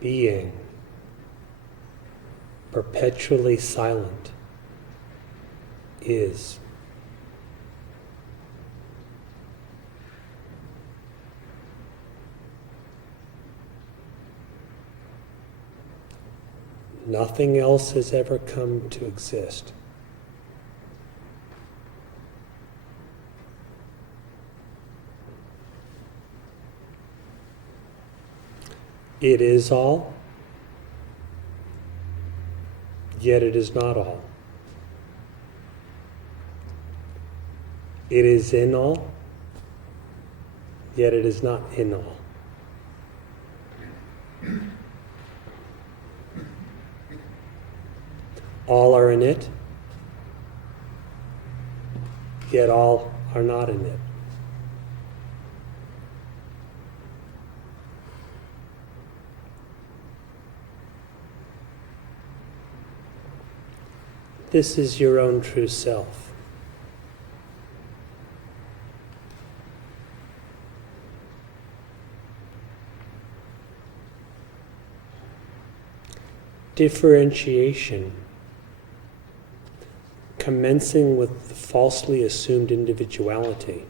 being, perpetually silent, is. Nothing else has ever come to exist. It is all, yet it is not all. It is in all, yet it is not in all. All are in it, yet all are not in it. This is your own true self. Differentiation, commencing with the falsely assumed individuality,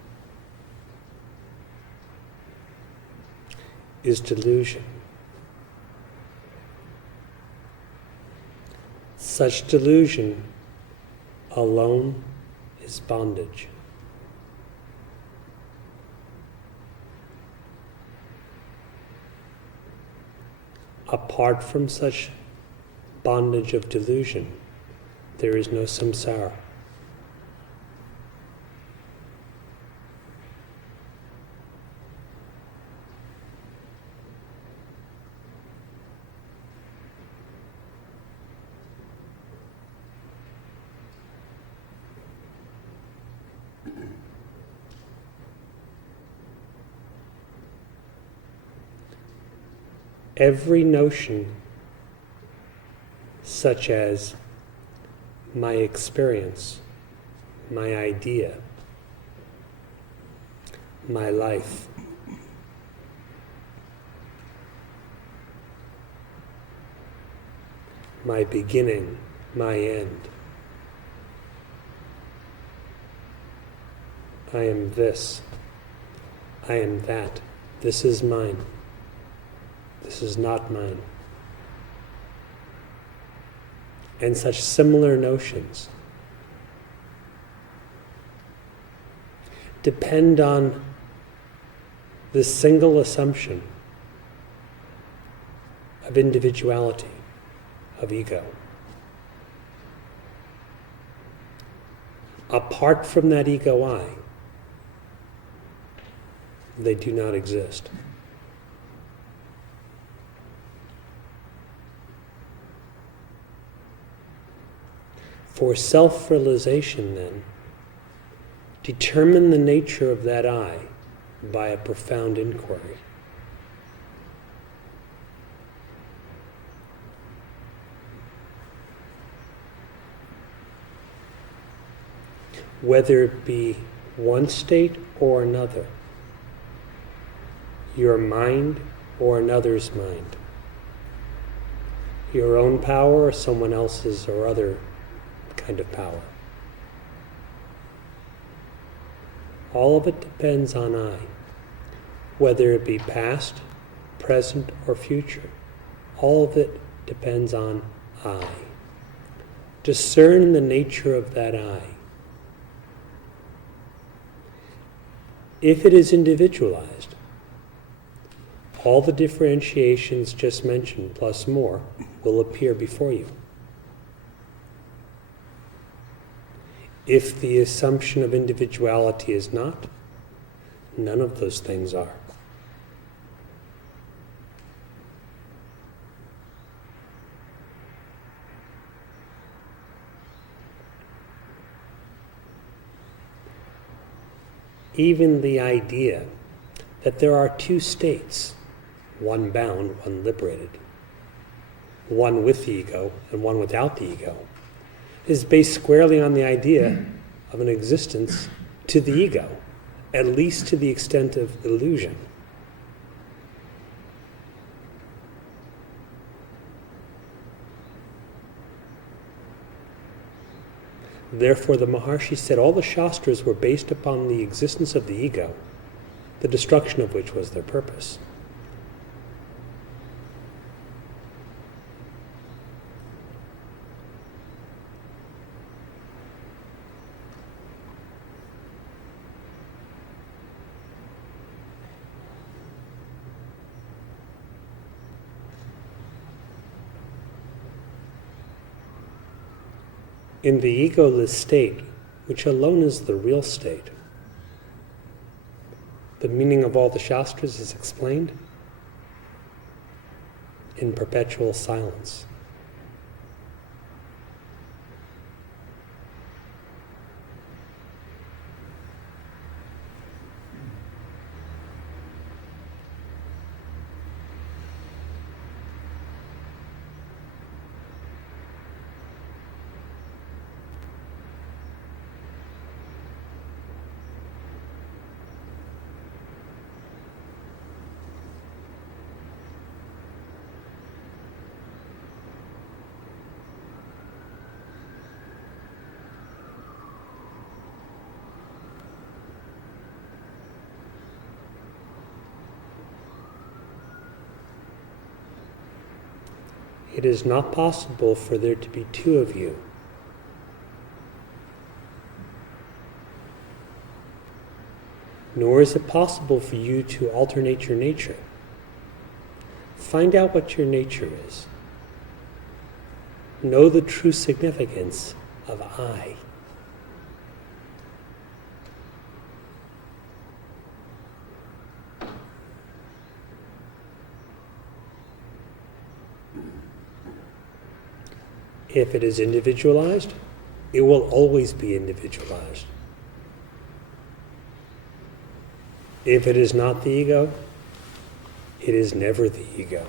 is delusion. Such delusion alone is bondage. Apart from such bondage of delusion, there is no samsara. Every notion, such as my experience, my idea, my life, my beginning, my end, I am this, I am that, this is mine, this is not mine. And such similar notions depend on this single assumption of individuality, of ego. Apart from that ego I, they do not exist. For self-realization, then, determine the nature of that I by a profound inquiry. Whether it be one state or another, your mind or another's mind, your own power or someone else's or other kind of power. All of it depends on I, whether it be past, present, or future. All of it depends on I. Discern the nature of that I. If it is individualized, all the differentiations just mentioned, plus more, will appear before you. If the assumption of individuality is not, none of those things are. Even the idea that there are two states, one bound, one liberated, one with the ego and one without the ego, is based squarely on the idea of an existence to the ego, at least to the extent of illusion. Therefore, the Maharshi said all the Shastras were based upon the existence of the ego, the destruction of which was their purpose. In the egoless state, which alone is the real state, the meaning of all the Shastras is explained in perpetual silence. It is not possible for there to be two of you. Nor is it possible for you to alternate your nature. Find out what your nature is. Know the true significance of I. If it is individualized, it will always be individualized. If it is not the ego, it is never the ego.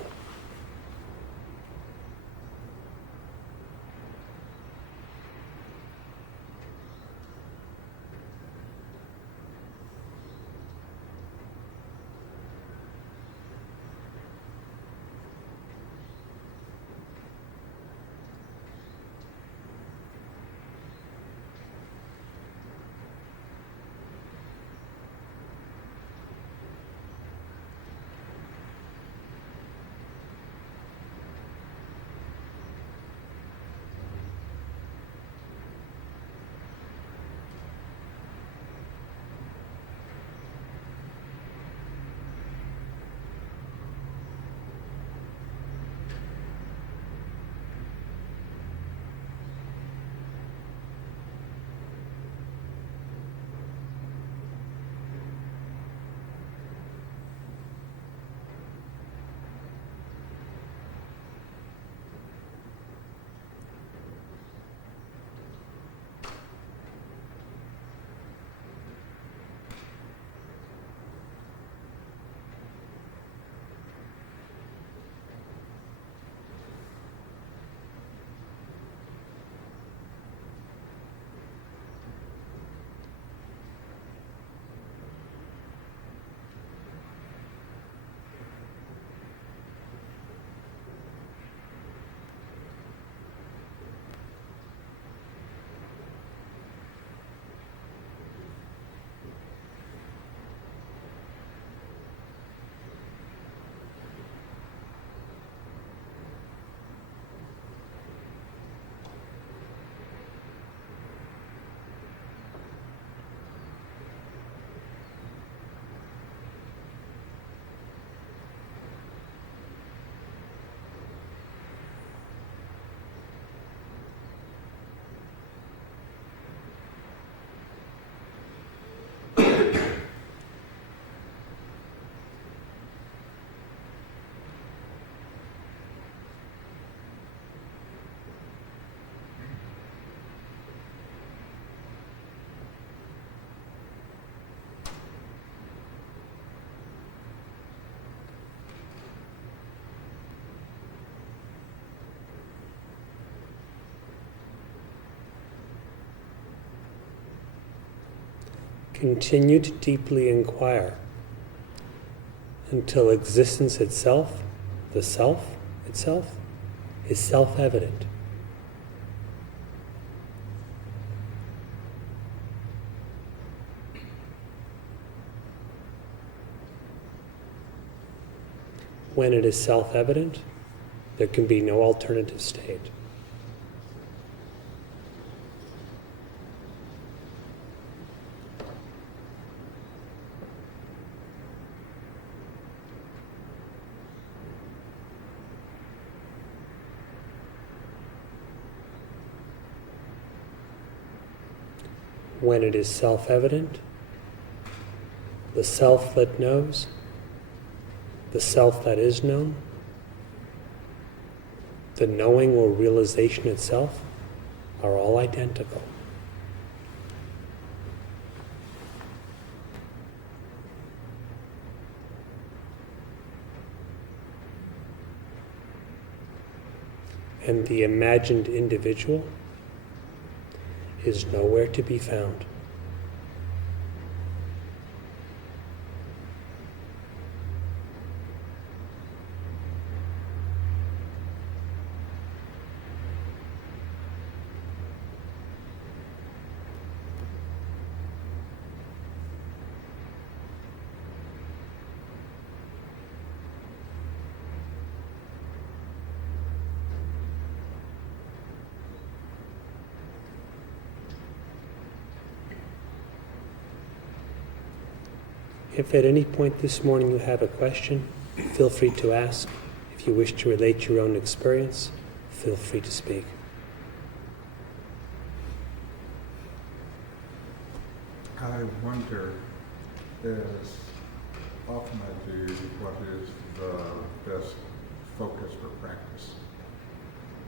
Continue to deeply inquire until existence itself, the self itself, is self-evident. When it is self-evident, there can be no alternative state. When it is self-evident, the self that knows, the self that is known, the knowing or realization itself are all identical. And the imagined individual is nowhere to be found. If at any point this morning you have a question, feel free to ask. If you wish to relate your own experience, feel free to speak. I wonder, as often I do, what is the best focus for practice?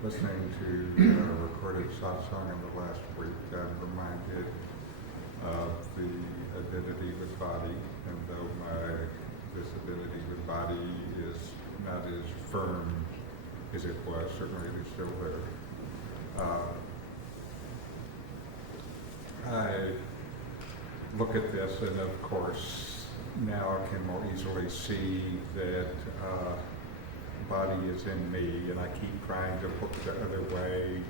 Listening to a recorded satsang in the last week, I'm reminded of the identity with body, and though this identity with body is not as firm as it was, certainly it is still there. I look at this, and of course now I can more easily see that body is in me, and I keep trying to look the other way.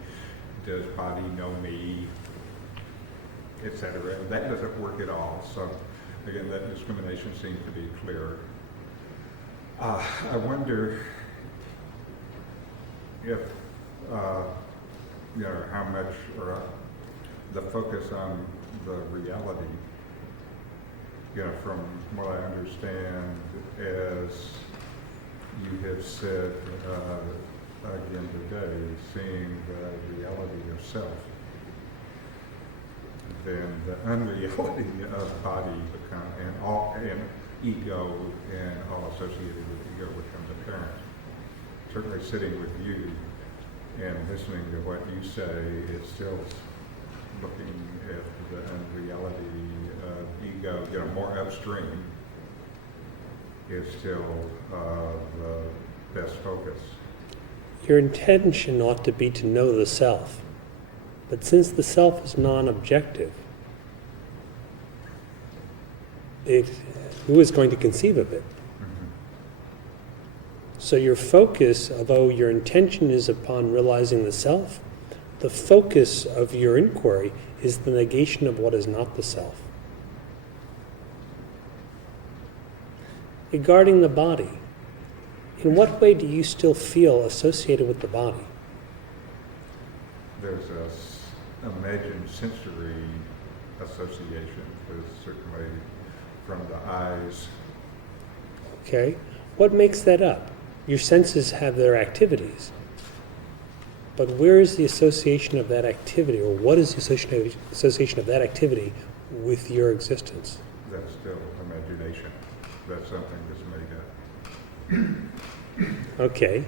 Does body know me? Etc. That doesn't work at all. So again, that discrimination seems to be clear. I wonder if how much, or the focus on the reality. From what I understand, as you have said again today, seeing the reality of self. Then the unreality of body and ego and all associated with ego becomes apparent. Certainly sitting with you and listening to what you say, it's still looking at the unreality of ego, more upstream, is still the best focus. Your intention ought to be to know the self. But since the self is non-objective, who is going to conceive of it? Mm-hmm. So your focus, although your intention is upon realizing the self, the focus of your inquiry is the negation of what is not the self. Regarding the body, in what way do you still feel associated with the body? There's a imagined sensory association, because certainly from the eyes. Okay, what makes that up? Your senses have their activities, but where is the association of that activity, or what is the association of that activity with your existence? That's still imagination. That's something that's made up. Okay.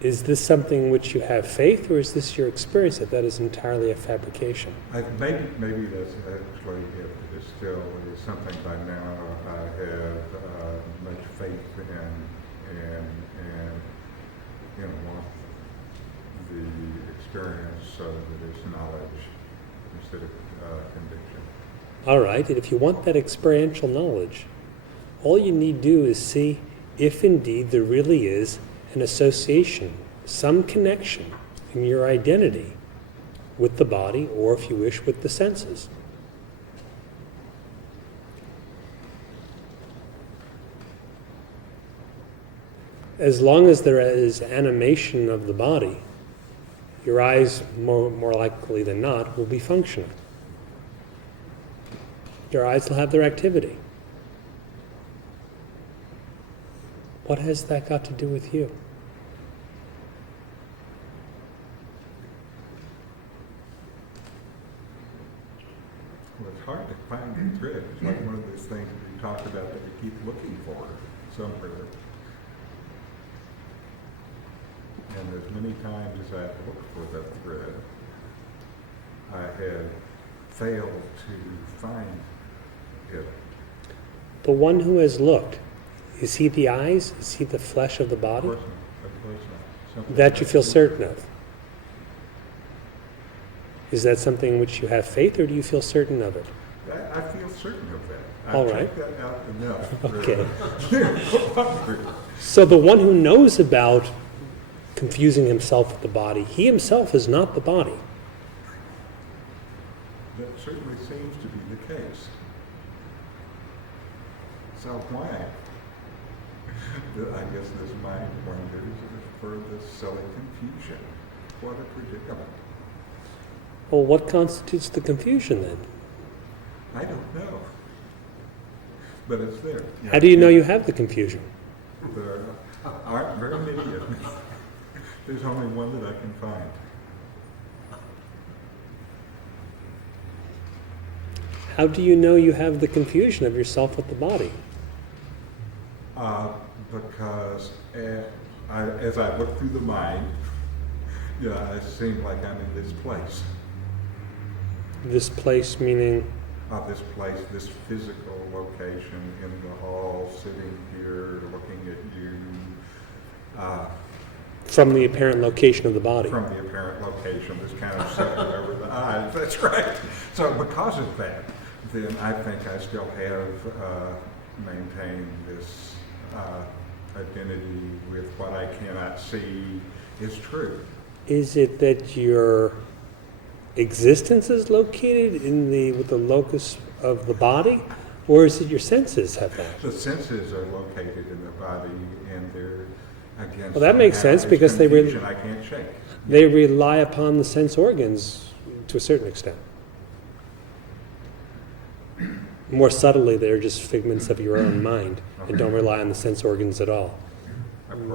Is this something in which you have faith, or is this your experience that is entirely a fabrication? Maybe that's actually, if it is still something by now I have much faith in want the experience so that it's knowledge instead of conviction. All right, and if you want that experiential knowledge, all you need to do is see if indeed there really is an association, some connection in your identity with the body, or if you wish, with the senses. as long as there is animation of the body, your eyes, more likely than not, will be functional. Your eyes will have their activity. What has that got to do with you? Well, it's hard to find the thread. It's like one of those things that we talked about that we keep looking for somewhere. And as many times as I've looked for that thread, I have failed to find it. The one who has looked, is he the eyes? Is he the flesh of the body? Of course not. Of course not. Something That you like feel certain of? Is that something which you have faith, or do you feel certain of it? I feel certain of that. All I've right. checked that out enough. Okay. So the one who knows about confusing himself with the body, he himself is not the body. That certainly seems to be the case. So why? I guess this mind wonders for the silly confusion. What a predicament. Well, what constitutes the confusion then? I don't know. But it's there. How do you know you have the confusion? There aren't very many of me. There's only one that I can find. How do you know you have the confusion of yourself with the body? Because as I look through the mind, it seems like I'm in this place. This place meaning? This place, this physical location in the hall, sitting here, looking at you. From the apparent location of the body. From the apparent location, this kind of setting over the eyes. That's right. So because of that, then I think I still have maintained this identity with what I cannot see is true. Is it that your existence is located with the locus of the body, or is it your senses have that? The senses are located in the body, and they're against. Well, that makes sense because I can't shake. They rely upon the sense organs to a certain extent. More subtly, they're just figments of your own mind and don't rely on the sense organs at all.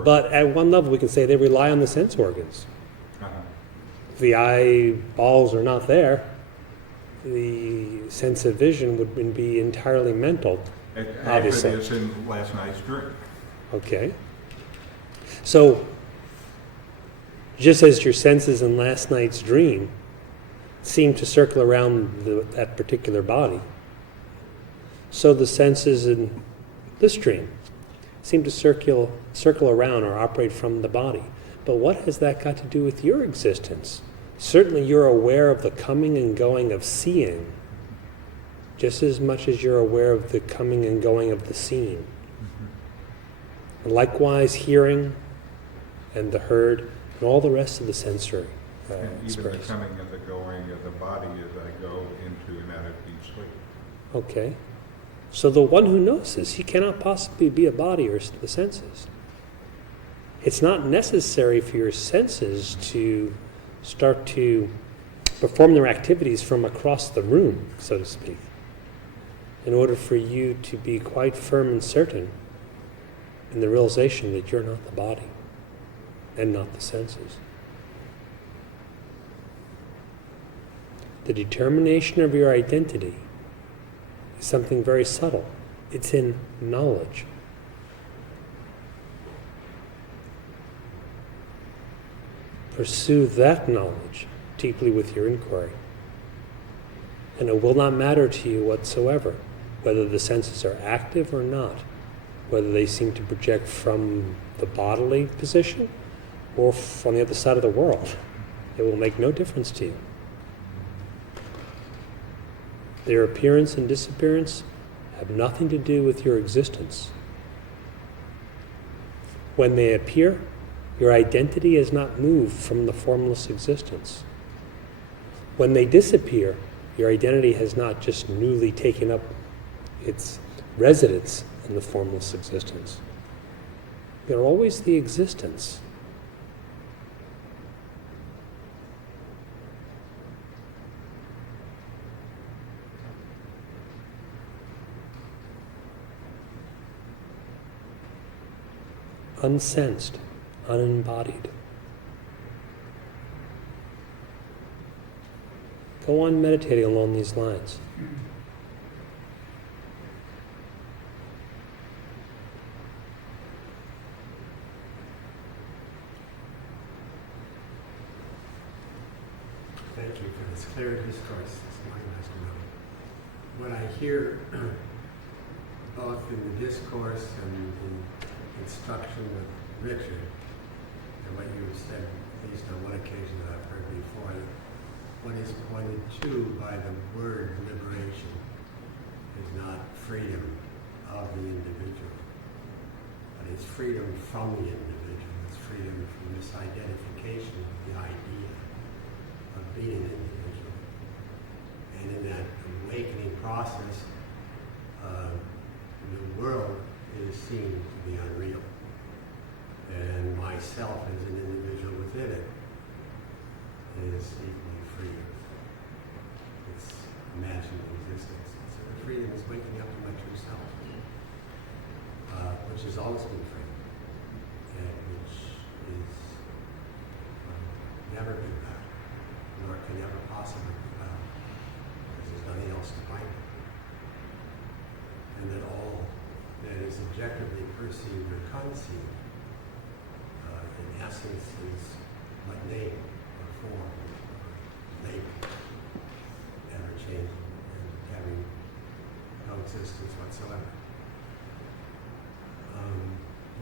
But at one level, we can say they rely on the sense organs. If the eyeballs are not there, the sense of vision would be entirely mental, obviously. As it is in last night's dream. Okay. So, just as your senses in last night's dream seem to circle around that particular body, so the senses in this dream seem to circle around or operate from the body. But what has that got to do with your existence? Certainly you're aware of the coming and going of seeing, just as much as you're aware of the coming and going of the seen. And likewise, hearing and the heard and all the rest of the sensory And even experience. the coming and the going of the body as I go into and out of deep sleep. Okay. So the one who knows this, he cannot possibly be a body or the senses. It's not necessary for your senses to start to perform their activities from across the room, so to speak, in order for you to be quite firm and certain in the realization that you're not the body and not the senses. The determination of your identity is something very subtle. It's in knowledge. Pursue that knowledge deeply with your inquiry. And it will not matter to you whatsoever whether the senses are active or not, whether they seem to project from the bodily position or from the other side of the world. It will make no difference to you. Their appearance and disappearance have nothing to do with your existence. When they appear, your identity has not moved from the formless existence. When they disappear, your identity has not just newly taken up its residence in the formless existence. They're always the existence. Unsensed, unembodied. Go on meditating along these lines. Thank you for this clear discourse. It's my nice to know. What I hear both in the discourse and the instruction with Richard, and what you said, at least on one occasion that I've heard before, that what is pointed to by the word liberation is not freedom of the individual, but it's freedom from the individual. It's freedom from this identification with the idea of being an individual. And in that awakening process, the world is seen to be unreal. And myself as an individual within it is equally free. It's imagined existence. So the freedom is waking up to my true self, which has always been free, and which is never been bound, nor can ever possibly be bound, because there's nothing else to bind it. And that all that is objectively perceived or conceived, in essence, is but name or form, or label, ever changing and having no existence whatsoever.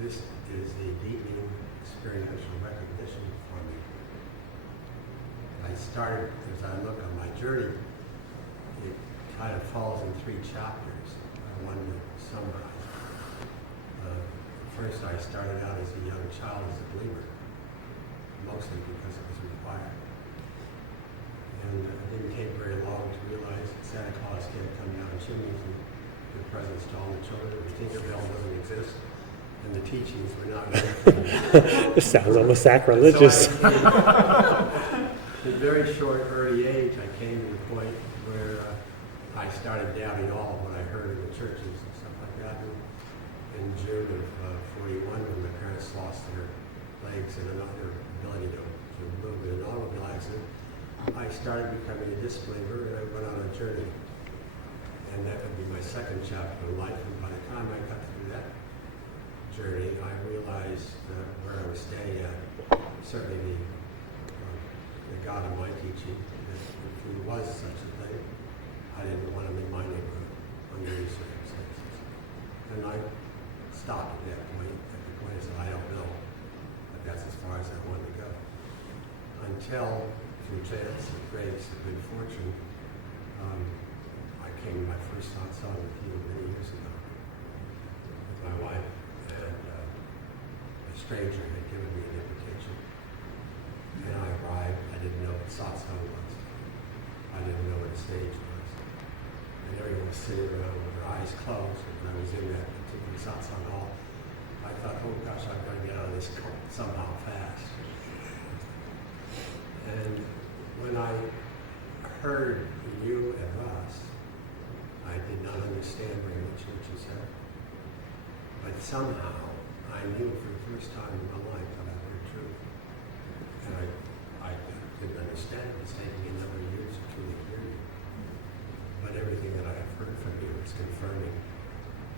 This is a deepening experiential recognition for me. I started, as I look on my journey, it kind of falls in 3 chapters. I wanted to summarize. First, I started out as a young child as a believer, mostly because it was required. And it didn't take very long to realize that Santa Claus can't come down chimneys and give presents to all the children. The Tinkerbell doesn't exist, and the teachings were not good. This sounds almost sacrilegious. So at a very short, early age, I came to the point where I started doubting all of what I heard in the churches and stuff like that. In June of 41, when my parents lost their legs and their ability to move in an automobile accident, I started becoming a disbeliever, and I went on a journey. And that would be my second chapter of life. And by the time I got through that journey, I realized where I was standing at, certainly the God of my teaching, that if there was such a thing, I didn't want him in my neighborhood under these circumstances. And I stopped at that point. At the point I said, I don't know, but that's as far as I wanted to go. Until, through chance and grace and good fortune, I came to my first satsang with you many years ago with my wife, and a stranger had given me an invitation. And I arrived. I didn't know what satsang was. I didn't know what a stage was. And everyone was sitting around with their eyes closed. And I was in that particular satsang hall. I thought, oh gosh, I've got to get out of this cult somehow fast. And when I heard you and Russ, I did not understand very much what you said. But somehow, I knew for the first time in my life that I heard truth. And I didn't understand it. It's taking me a number of years to truly hear you. But everything that I have heard from you is confirming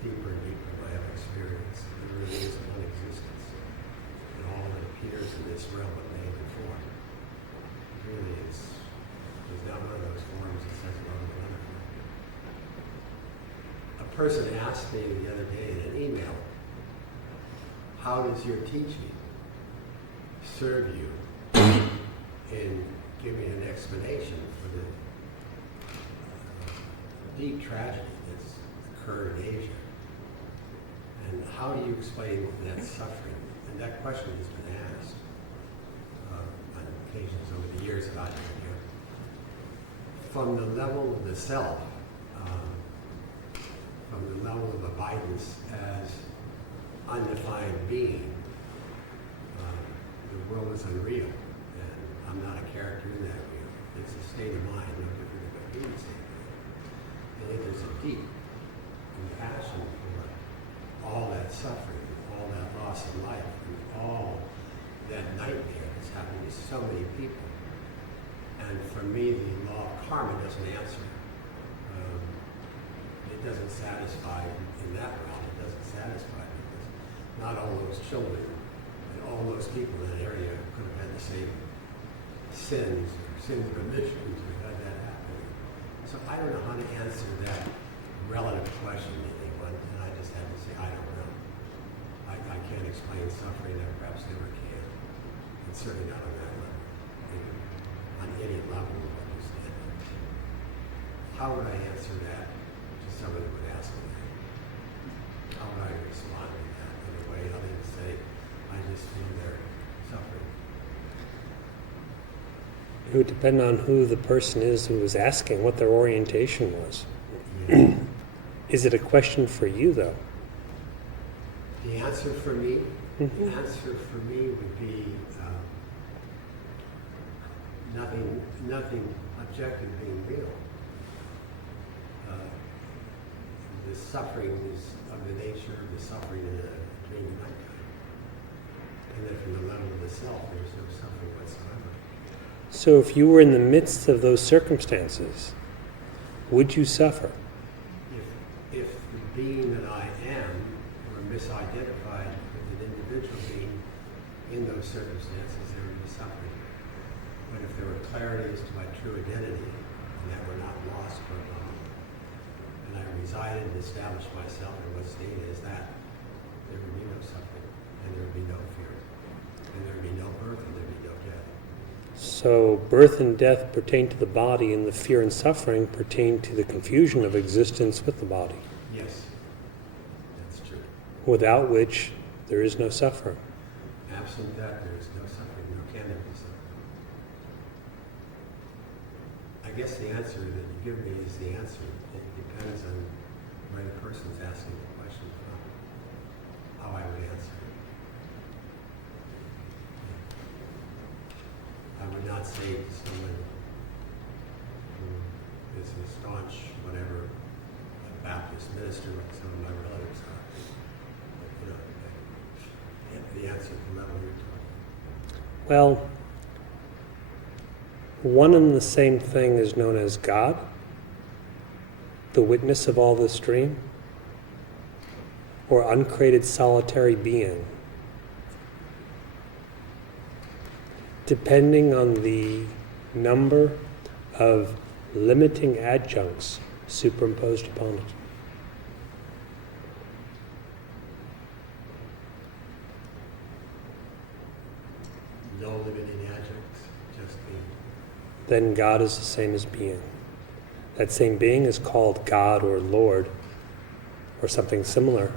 deeper and deeper my own experience. There really is non-existence. And all that appears in this realm of name and form really is not one of those forms that says love of another form. A person asked me the other day in an email, how does your teaching serve you in giving an explanation for the deep tragedy that's occurred in Asia? And how do you explain that suffering? And that question has been asked on occasions over the years that I've been here. From the level of the self, from the level of abidance as undefined being, the world is unreal, and I'm not a character in that view. It's a state of mind, no different than what being state of mind. I think there's a deep compassion for all that suffering, all that loss of life, and all that nightmare that's happening to so many people. And for me, the law of karma doesn't answer. It doesn't satisfy in that realm. It doesn't satisfy because not all those children and all those people in that area could have had the same sins or sin remissions or had that happen. So I don't know how to answer that relative question to anyone, and I just have to say I don't know. I can't explain suffering, and perhaps never can. And certainly not on that level, on any level of understanding. How would I answer that to somebody who would ask me that? How would I respond to that in a way other than say, I just feel their suffering? It would depend on who the person is who was asking, what their orientation was. Yeah. Is it a question for you, though? The answer for me, the answer for me would be nothing objective being real. The suffering is of the nature of the suffering in a dream of nighttime. And then from the level of the self, there's no suffering whatsoever. So if you were in the midst of those circumstances, would you suffer? If the being that I am were misidentified with an individual being in those circumstances, there would be suffering. But if there were clarity as to my true identity, and that we're not lost or wrong, and I resided and established myself in what state is that, there would be no suffering, and there would be no fear, and there would be no birth, and there would be no death. So birth and death pertain to the body, and the fear and suffering pertain to the confusion of existence with the body, Yes, that's true. without which there is no suffering. Absent that, there is no suffering, nor can there be suffering. I guess the answer that you give me is the answer. It depends on where the person's asking the question from, how I would answer it. I would not say to someone who is a staunch, whatever, a Baptist minister like some of my relatives are. But, the answer at the level you're talking. Well, one and the same thing is known as God, the witness of all this dream, or uncreated solitary being. Depending on the number of limiting adjuncts superimposed upon it. No limiting adjuncts, just being. Then God is the same as being. That same being is called God or Lord or something similar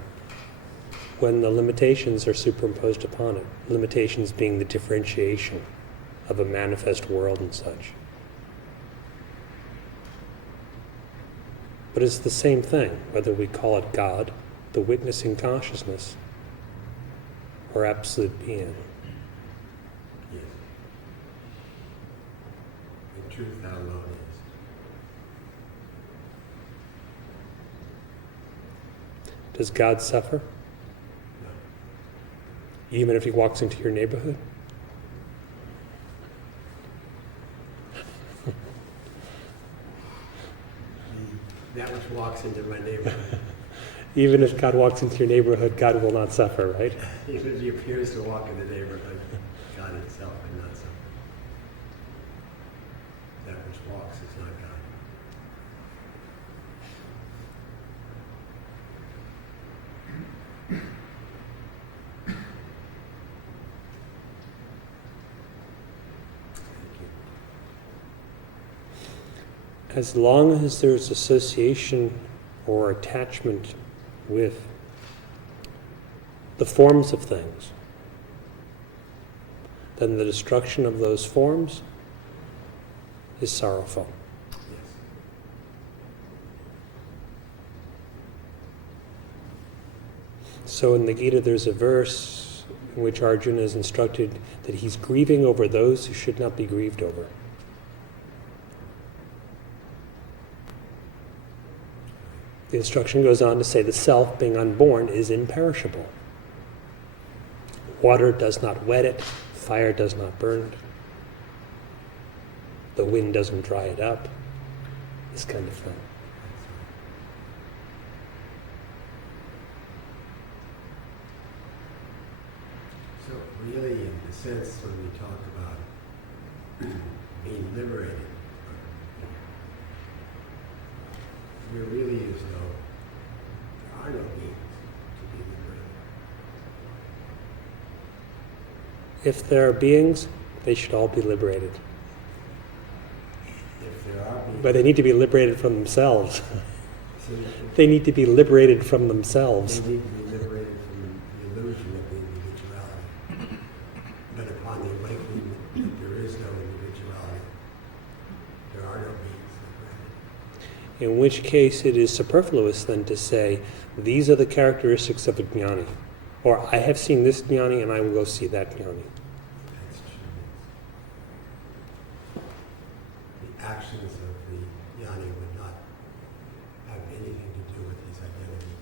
when the limitations are superimposed upon it. Limitations being the differentiation of a manifest world and such. But it's the same thing, whether we call it God, the witnessing consciousness, or absolute being. Yes. In truth, thou alone is. Does God suffer? No. Even if he walks into your neighborhood? That which walks into my neighborhood, Even if God walks into your neighborhood, God will not suffer, right? even if he appears to walk in the neighborhood, God itself would not suffer. That which walks is not God. Thank you. As long as there's association or attachment with the forms of things, then the destruction of those forms is sorrowful. Yes. So in the Gita there's a verse in which Arjuna is instructed that he's grieving over those who should not be grieved over. The instruction goes on to say the self, being unborn, is imperishable. Water does not wet it, fire does not burn it, the wind doesn't dry it up, this kind of thing. So really, in the sense, when we talk about being liberated, there really is there are no means to be liberated. If there are beings, they should all be liberated. If there are beings, But they need to be liberated from themselves. see, They need to be liberated from themselves. they need to be liberated from the illusion of individuality. But upon the awakening that there is no individuality, there are no beings liberated. In which case it is superfluous then to say, these are the characteristics of a jnani. Or I have seen this jnani and I will go see that jnani. That's true. The actions of the jnani would not have anything to do with his identity,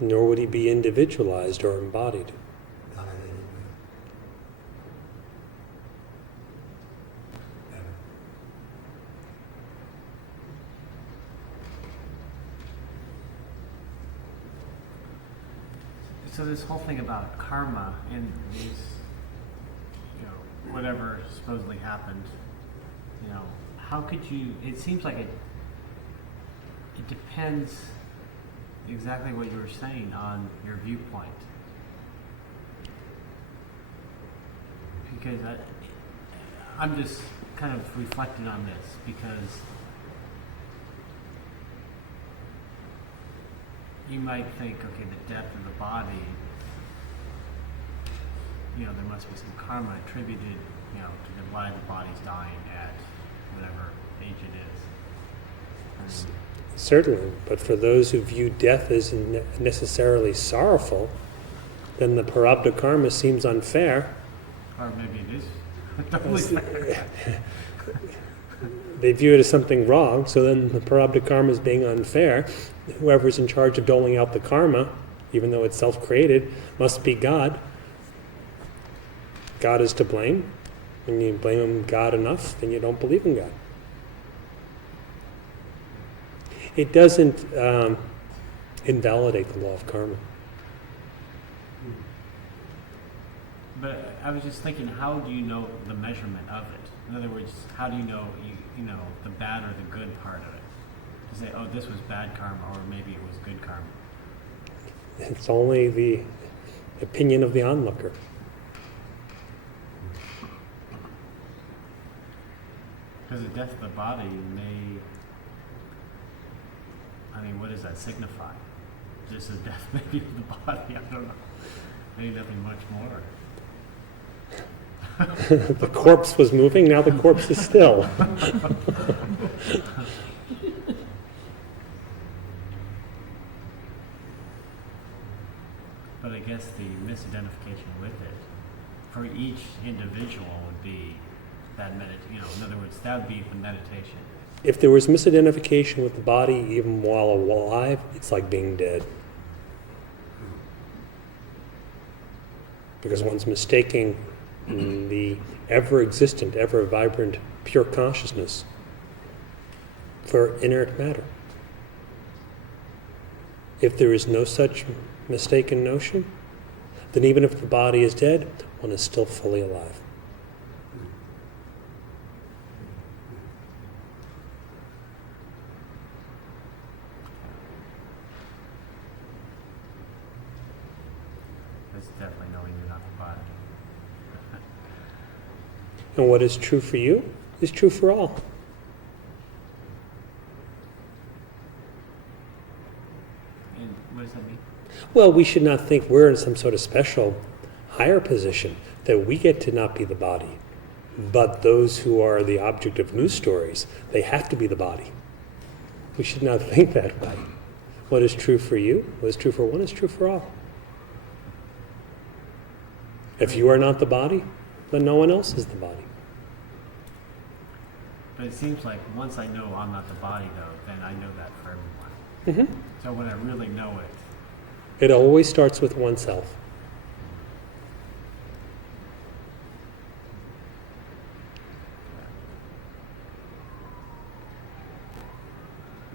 Nor would he be individualized or embodied. not in any way. Ever. So this whole thing about karma and these, whatever supposedly happened, how could you? It seems like it depends exactly what you were saying on your viewpoint. Because I'm just kind of reflecting on this because you might think, okay, the death of the body, there must be some karma attributed, to why the body's dying at whatever age it is. Certainly, but for those who view death as necessarily sorrowful, then the parabdha karma seems unfair. Or maybe it is totally fair. They view it as something wrong, so then the parabdha karma is being unfair. Whoever's in charge of doling out the karma, even though it's self-created, must be God. God is to blame. When you blame God enough, then you don't believe in God. It doesn't invalidate the law of karma. But I was just thinking, how do you know the measurement of it? In other words, how do you know the bad or the good part of it? To say, oh, this was bad karma, or maybe it was good karma. It's only the opinion of the onlooker. Because the death of the body may, what does that signify? Just a death maybe of the body, I don't know. Maybe nothing much more. The corpse was moving, now the corpse is still. But I guess the misidentification with it, for each individual would be that meditation. In other words, that would be the meditation. If there was misidentification with the body even while alive, it's like being dead. Because one's mistaking the ever-existent, ever-vibrant, pure consciousness for inert matter. If there is no such mistaken notion, then even if the body is dead, one is still fully alive. That's definitely knowing you're not the body. And what is true for you is true for all. And what does that mean? Well, we should not think we're in some sort of special higher position, that we get to not be the body. But those who are the object of news stories, they have to be the body. We should not think that way. What is true for you, what is true for one, is true for all. If you are not the body, then no one else is the body. But it seems like once I know I'm not the body, though, then I know that for everyone. Hmm. So when I really know it, It always starts with oneself.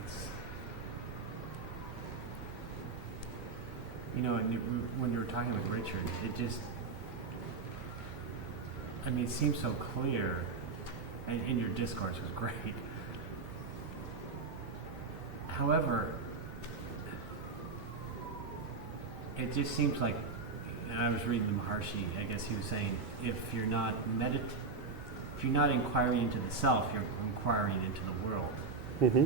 it's, and when you were talking with Richard, it just, it seems so clear, and in your discourse was great. However, it just seems like, and I was reading the Maharshi, I guess he was saying, if you're not inquiring into the self, you're inquiring into the world. Mm-hmm.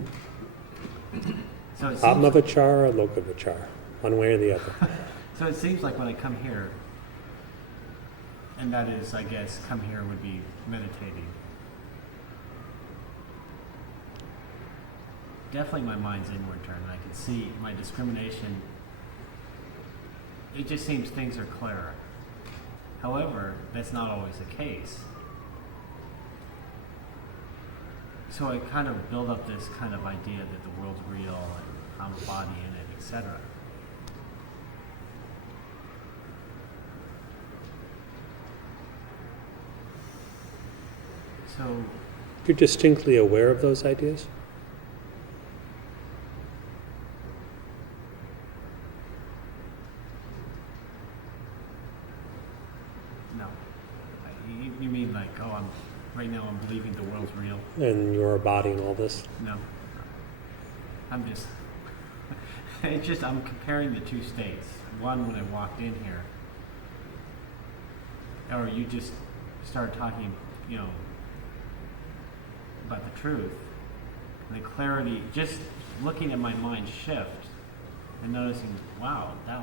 So it seems, Atmavachar or Lokavachar, one way or the other. so it seems like when I come here, and that is, I guess, come here would be meditating. Definitely my mind's inward turned. I can see my discrimination. It just seems things are clearer. However, that's not always the case. So I kind of build up this kind of idea that the world's real and I'm a body in it, etc. So You're distinctly aware of those ideas? no, you mean like, oh, right now I'm believing the world's real? And you're a body and all this? No, I'm just. It's just I'm comparing the two states. One when I walked in here, or you just started talking, about the truth, and the clarity. Just looking at my mind shift and noticing, wow, that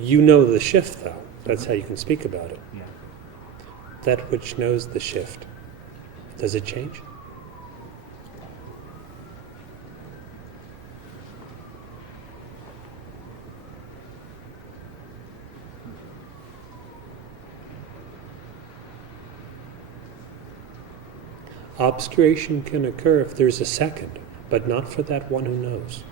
You know the shift, though. That's how you can speak about it. yeah. That which knows the shift, does it change? Obscuration can occur if there's a second, but not for that one who knows.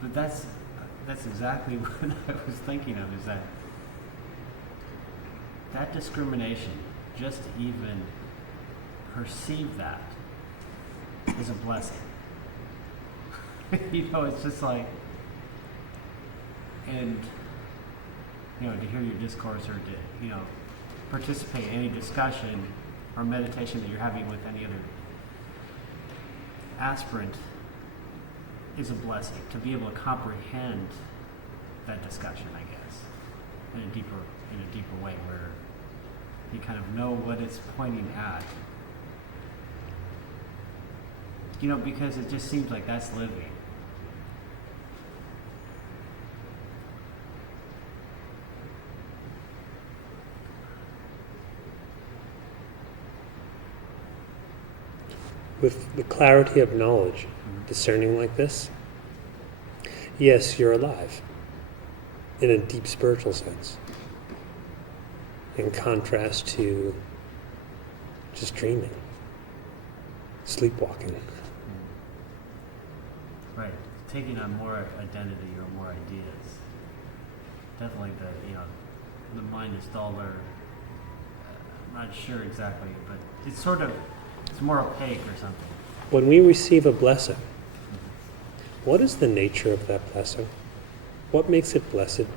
But that's exactly what I was thinking of, is that discrimination, just to even perceive that, is a blessing. It's just like, and to hear your discourse or to participate in any discussion or meditation that you're having with any other aspirant is a blessing. To be able to comprehend that discussion, I guess, in a deeper way, where you kind of know what it's pointing at. Because it just seems like that's living. With the clarity of knowledge, discerning like this, yes, you're alive in a deep spiritual sense, in contrast to just dreaming, sleepwalking. Right, taking on more identity or more ideas. Definitely the mind is duller. I'm not sure exactly, but it's more opaque or something. When we receive a blessing, what is the nature of that blessing? What makes it blessed? It's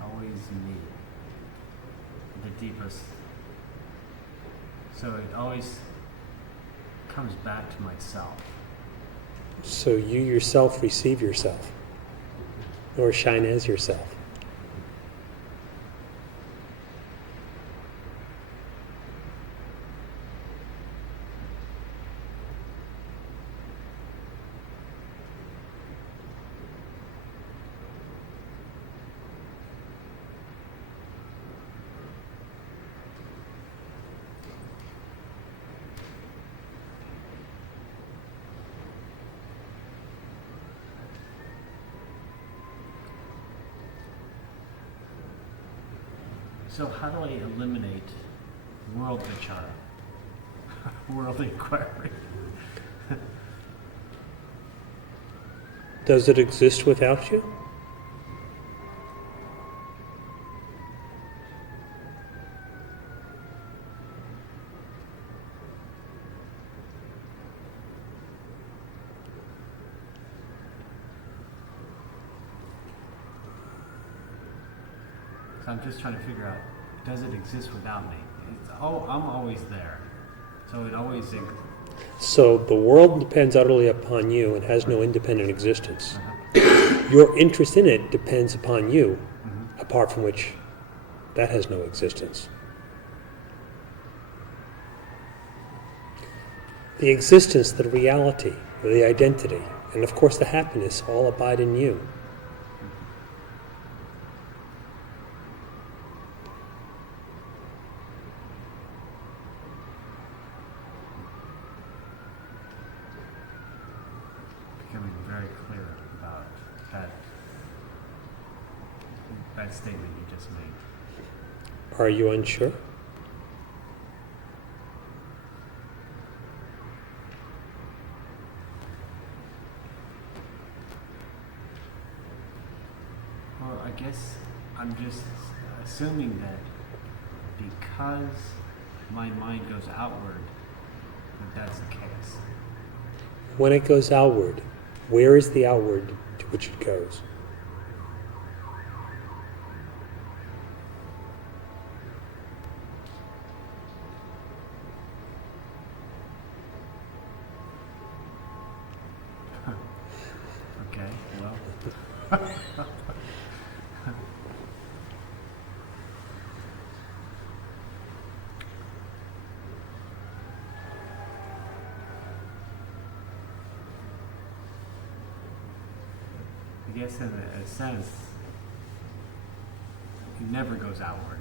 always me, the deepest. So it always comes back to myself. So you yourself receive yourself, or shine as yourself. So how do I eliminate world vichara? World inquiry. Does it exist without you? So I'm just trying to figure out, does it exist without me? I'm always there. So it always So the world depends utterly upon you and has no independent existence. uh-huh. Your interest in it depends upon you, Mhm. apart from which that has no existence. The existence, the reality, the identity, and of course the happiness all abide in you. Becoming very clear about that statement you just made. Are you unsure? Well, I guess I'm just assuming that because my mind goes outward, that's the case. When it goes outward, where is the outward to which it goes? Okay, well. I guess in a sense, it never goes outward.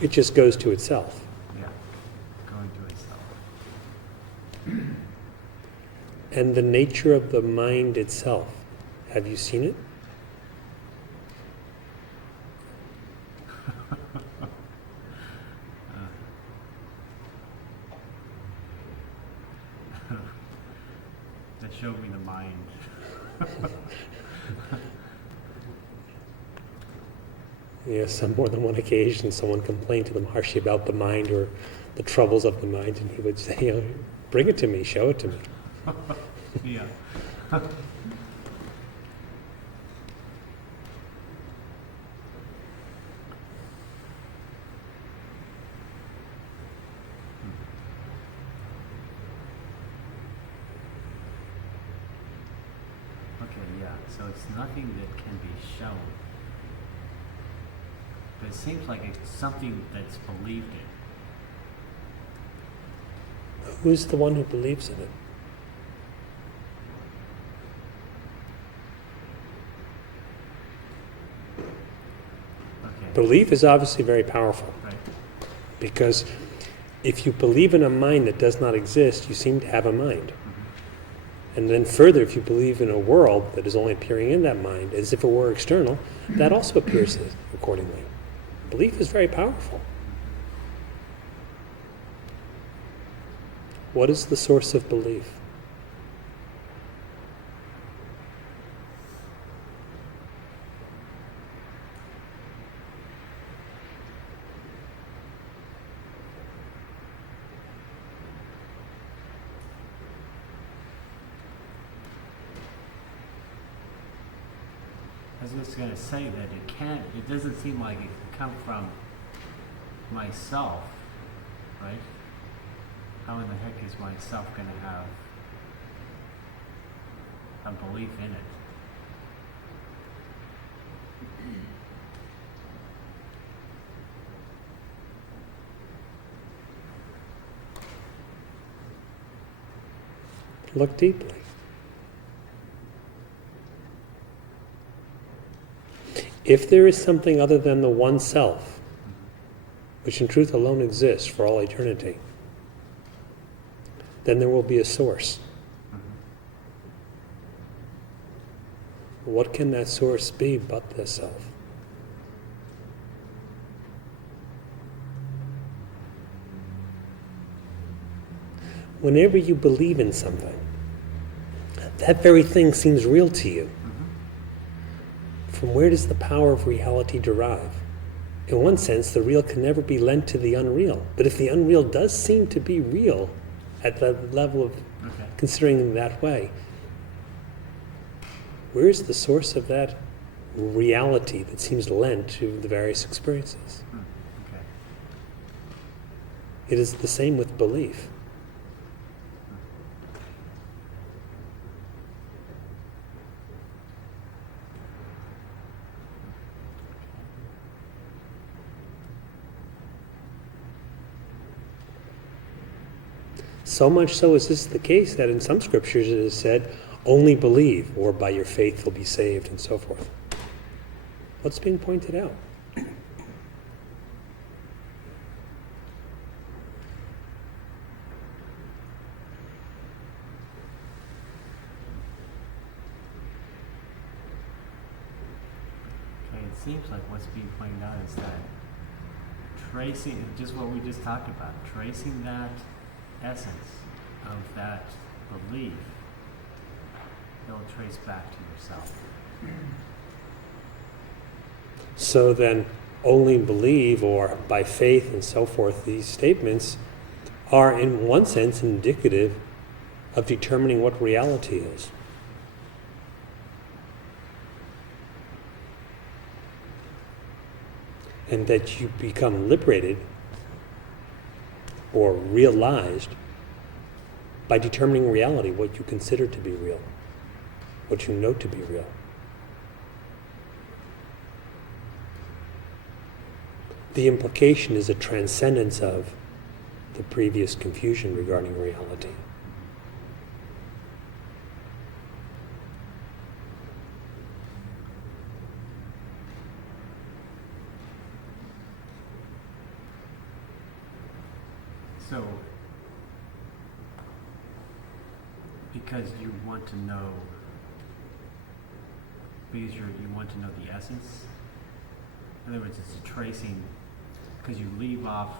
It just goes to itself. Yeah, going to itself. And the nature of the mind itself, have you seen it? That showed me the mind. Yes, on more than one occasion, someone complained to the Maharshi about the mind or the troubles of the mind, and he would say, bring it to me, show it to me. Yeah. Okay, yeah. So it's nothing that can be shown. But it seems like it's something that's believed in. Who's the one who believes in it? Okay. Belief is obviously very powerful, Right. because if you believe in a mind that does not exist, you seem to have a mind. Mhm. And then further, if you believe in a world that is only appearing in that mind, as if it were external, that also appears accordingly. Belief is very powerful. What is the source of belief? I was just going to say that it doesn't seem like it can come from myself, right? How in the heck is myself going to have a belief in it? Look deeply. If there is something other than the one self, which in truth alone exists for all eternity, then there will be a source. What can that source be but the self? Whenever you believe in something, that very thing seems real to you. From where does the power of reality derive? In one sense, the real can never be lent to the unreal. But if the unreal does seem to be real at the level of considering it that way, where is the source of that reality that seems lent to the various experiences? Okay. It is the same with belief. So much so is this the case that in some scriptures it is said, only believe, or by your faith you'll be saved, and so forth. What's being pointed out? Okay, it seems like what's being pointed out is that tracing, just what we just talked about, tracing that essence of that belief, it'll trace back to yourself. So then, only believe, or by faith, and so forth, these statements are in one sense indicative of determining what reality is. And that you become liberated or realized by determining reality, what you consider to be real, what you know to be real. The implication is a transcendence of the previous confusion regarding reality. So, because you want to know, because you want to know the essence. In other words, it's a tracing, because you leave off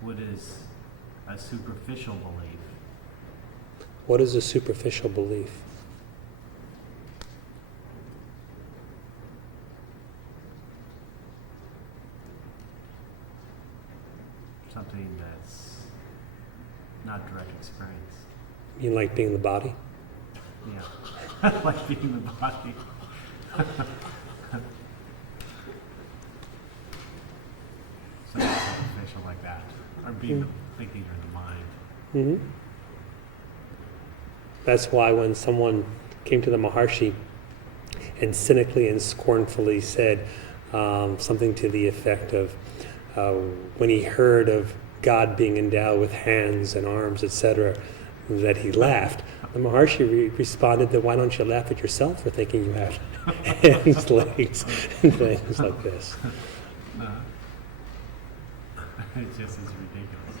what is a superficial belief. What is a superficial belief? Something that's not direct experience. You mean like being the body? Yeah, like being the body. Something superficial like that, or being thinking you're the mind. Mm-hmm. That's why when someone came to the Maharshi and cynically and scornfully said something to the effect of, when he heard of God being endowed with hands and arms, etc., that he laughed. The Maharshi responded that, why don't you laugh at yourself for thinking you have hands, legs, and things like this. It just is ridiculous.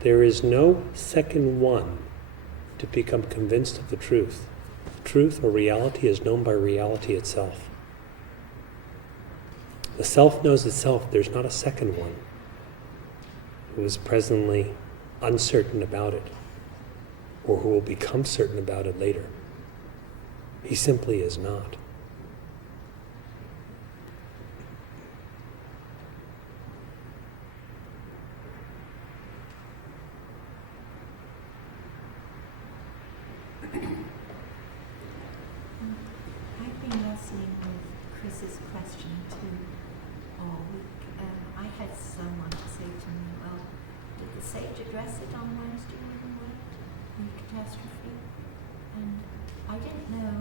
There is no second one to become convinced of the truth. Truth or reality is known by reality itself. The self knows itself. There's not a second one who is presently uncertain about it, or who will become certain about it later. He simply is not. I've been wrestling with Chris's question too all week. I had someone say to me, well, did the sage address it on Wednesday morning in the catastrophe? And I didn't know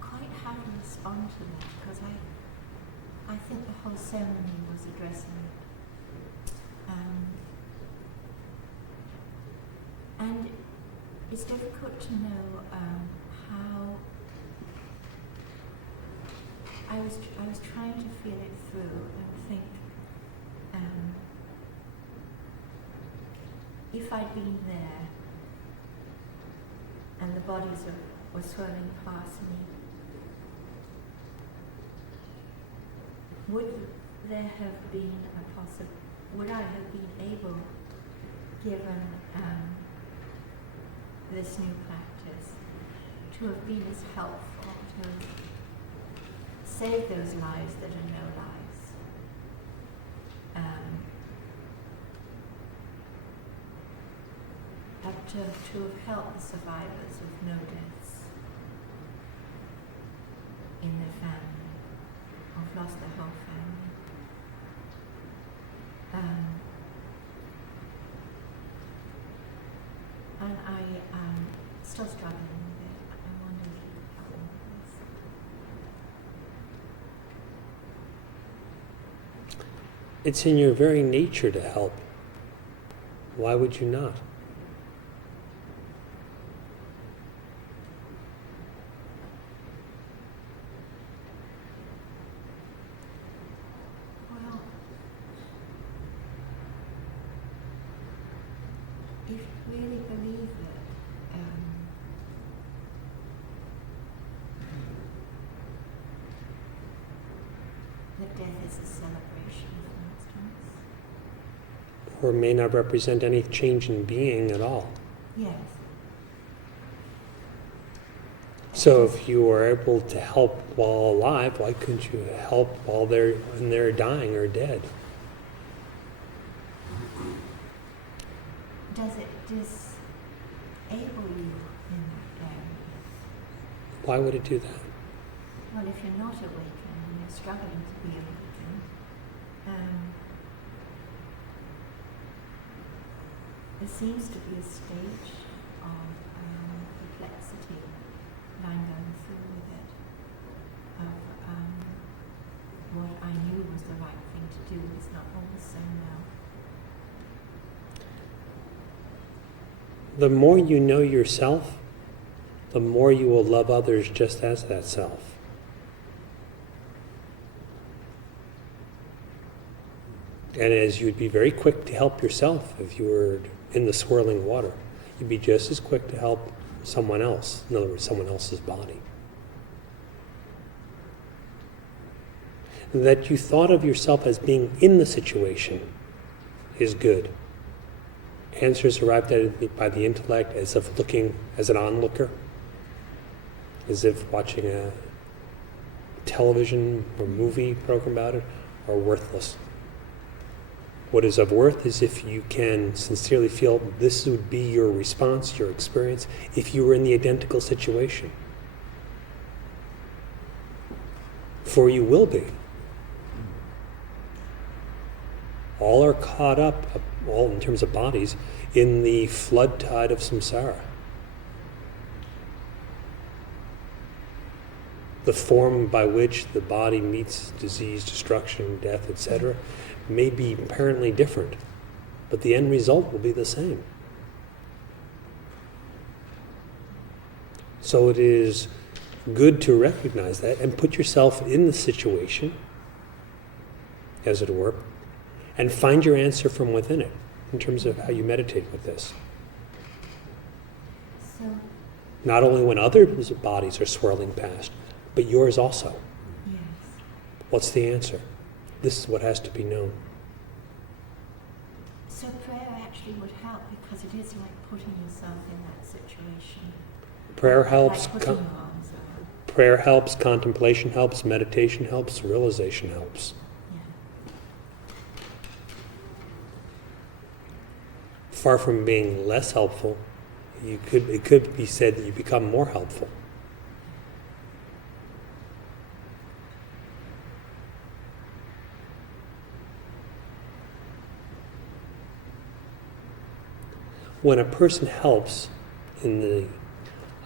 quite how to respond to that, because I think the whole ceremony was addressing it. And it's difficult to know how. I was trying to feel it through and think if I'd been there and the bodies were swirling past me, would there have been would I have been able, given this new practice, to have been as helpful to save those lives that are no lives? To have helped the survivors with no deaths in their family, who've lost their whole family. And I'm still struggling with it. I wonder if you could help me with this. It's in your very nature to help. Why would you not? If you really believe that death is a celebration, for instance. Or may not represent any change in being at all. Yes. So if you are able to help while alive, why couldn't you help while they're dying or dead? Does it disable you in that area? Why would it do that? Well, if you're not awakened and you're struggling to be awakened, there seems to be a stage of perplexity that I'm going through with it, of what I knew was the right thing to do is not always so now. The more you know yourself, the more you will love others just as that self. And as you'd be very quick to help yourself if you were in the swirling water, you'd be just as quick to help someone else, in other words, someone else's body. That you thought of yourself as being in the situation is good. Answers arrived at it by the intellect as if looking as an onlooker, as if watching a television or movie program about it, are worthless. What is of worth is if you can sincerely feel this would be your response, your experience, if you were in the identical situation. For you will be. All are caught up, all in terms of bodies, in the flood tide of samsara. The form by which the body meets disease, destruction, death, etc., may be apparently different, but the end result will be the same. So it is good to recognize that and put yourself in the situation, as it were, and find your answer from within it, in terms of how you meditate with this. So, Not only when other bodies are swirling past, but yours also. yes. What's the answer? This is what has to be known. So prayer actually would help because it is like putting yourself in that situation. Prayer helps. Like putting your arms around. Prayer helps, contemplation helps, meditation helps, realization helps. Yeah. Far from being less helpful, it could be said that you become more helpful. When a person helps in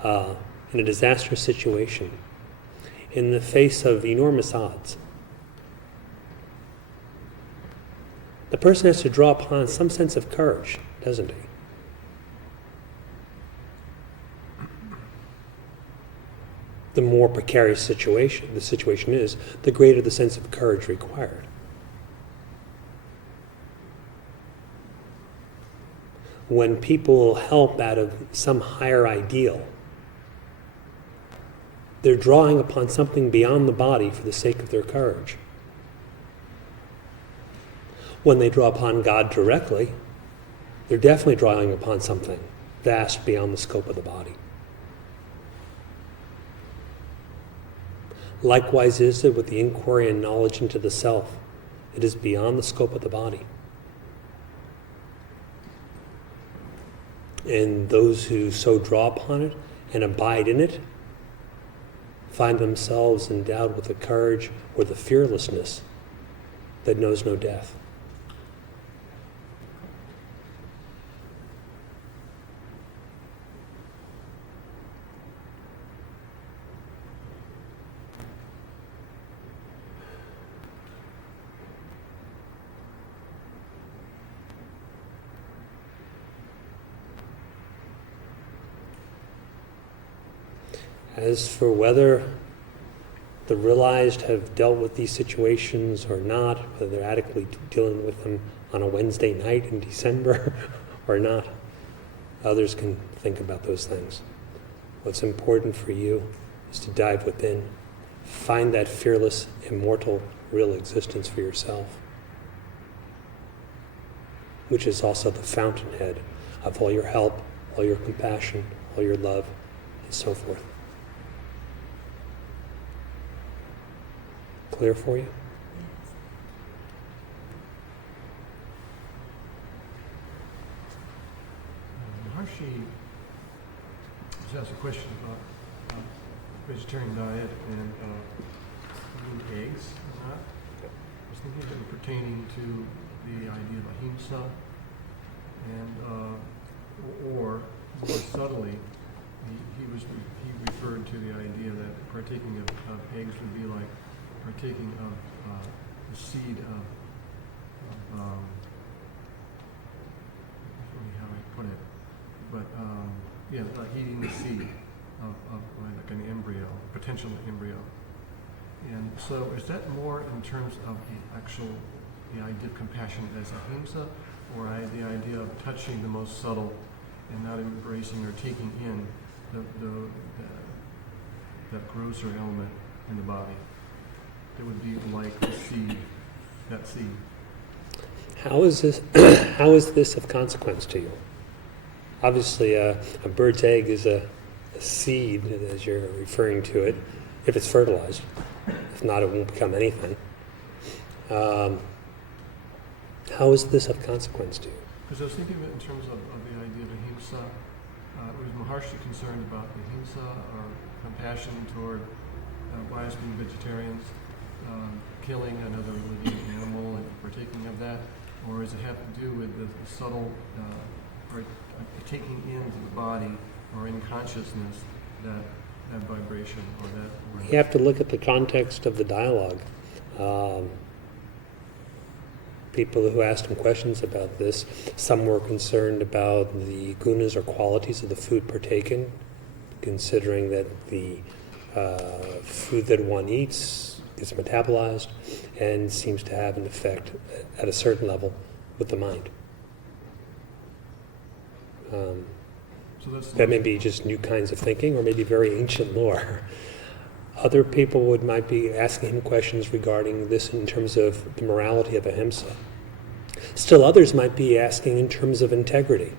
a disastrous situation, in the face of enormous odds, the person has to draw upon some sense of courage, doesn't he? the more precarious the situation is, the greater the sense of courage required. When people help out of some higher ideal, they're drawing upon something beyond the body for the sake of their courage. When they draw upon God directly, they're definitely drawing upon something vast beyond the scope of the body. Likewise is it with the inquiry and knowledge into the self. It is beyond the scope of the body. And those who so draw upon it and abide in it find themselves endowed with the courage or the fearlessness that knows no death. As for whether the realized have dealt with these situations or not, whether they're adequately dealing with them on a Wednesday night in December or not, others can think about those things. What's important for you is to dive within, find that fearless, immortal, real existence for yourself, which is also the fountainhead of all your help, all your compassion, all your love, and so forth. Clear for you? Maharshi was asked a question about vegetarian diet and eating eggs or not. I was thinking of it pertaining to the idea of ahimsa, and or more subtly, he referred to the idea that partaking of eggs would be like partaking of the seed of how I put it, but like eating the seed of like an embryo, potential embryo. And so is that more in terms of the idea of compassion as ahimsa, or the idea of touching the most subtle and not embracing or taking in that grosser element in the body? It would be like the seed, that seed. How is this of consequence to you? Obviously, a bird's egg is a seed, as you're referring to it, if it's fertilized. If not, it won't become anything. How is this of consequence to you? Because I was thinking of it in terms of the idea of ahimsa. Was Maharshi concerned about ahimsa or compassion toward bias-being vegetarians, killing another living animal and partaking of that? Or does it have to do with the subtle or taking into the body or in consciousness that vibration or that awareness? You have to look at the context of the dialogue. People who asked him questions about this, some were concerned about the gunas or qualities of the food partaken, considering that the food that one eats is metabolized and seems to have an effect at a certain level with the mind. That may be just new kinds of thinking or maybe very ancient lore. Other people might be asking him questions regarding this in terms of the morality of ahimsa. Still others might be asking in terms of integrity.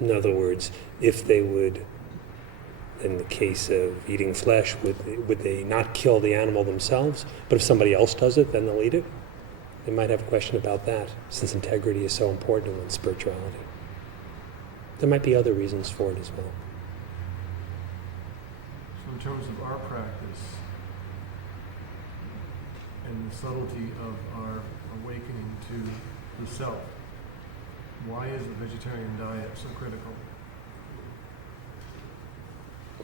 In other words, if they would, in the case of eating flesh, would they not kill the animal themselves? But if somebody else does it, then they'll eat it? They might have a question about that, since integrity is so important in one's spirituality. There might be other reasons for it as well. So in terms of our practice and the subtlety of our awakening to the self, why is the vegetarian diet so critical?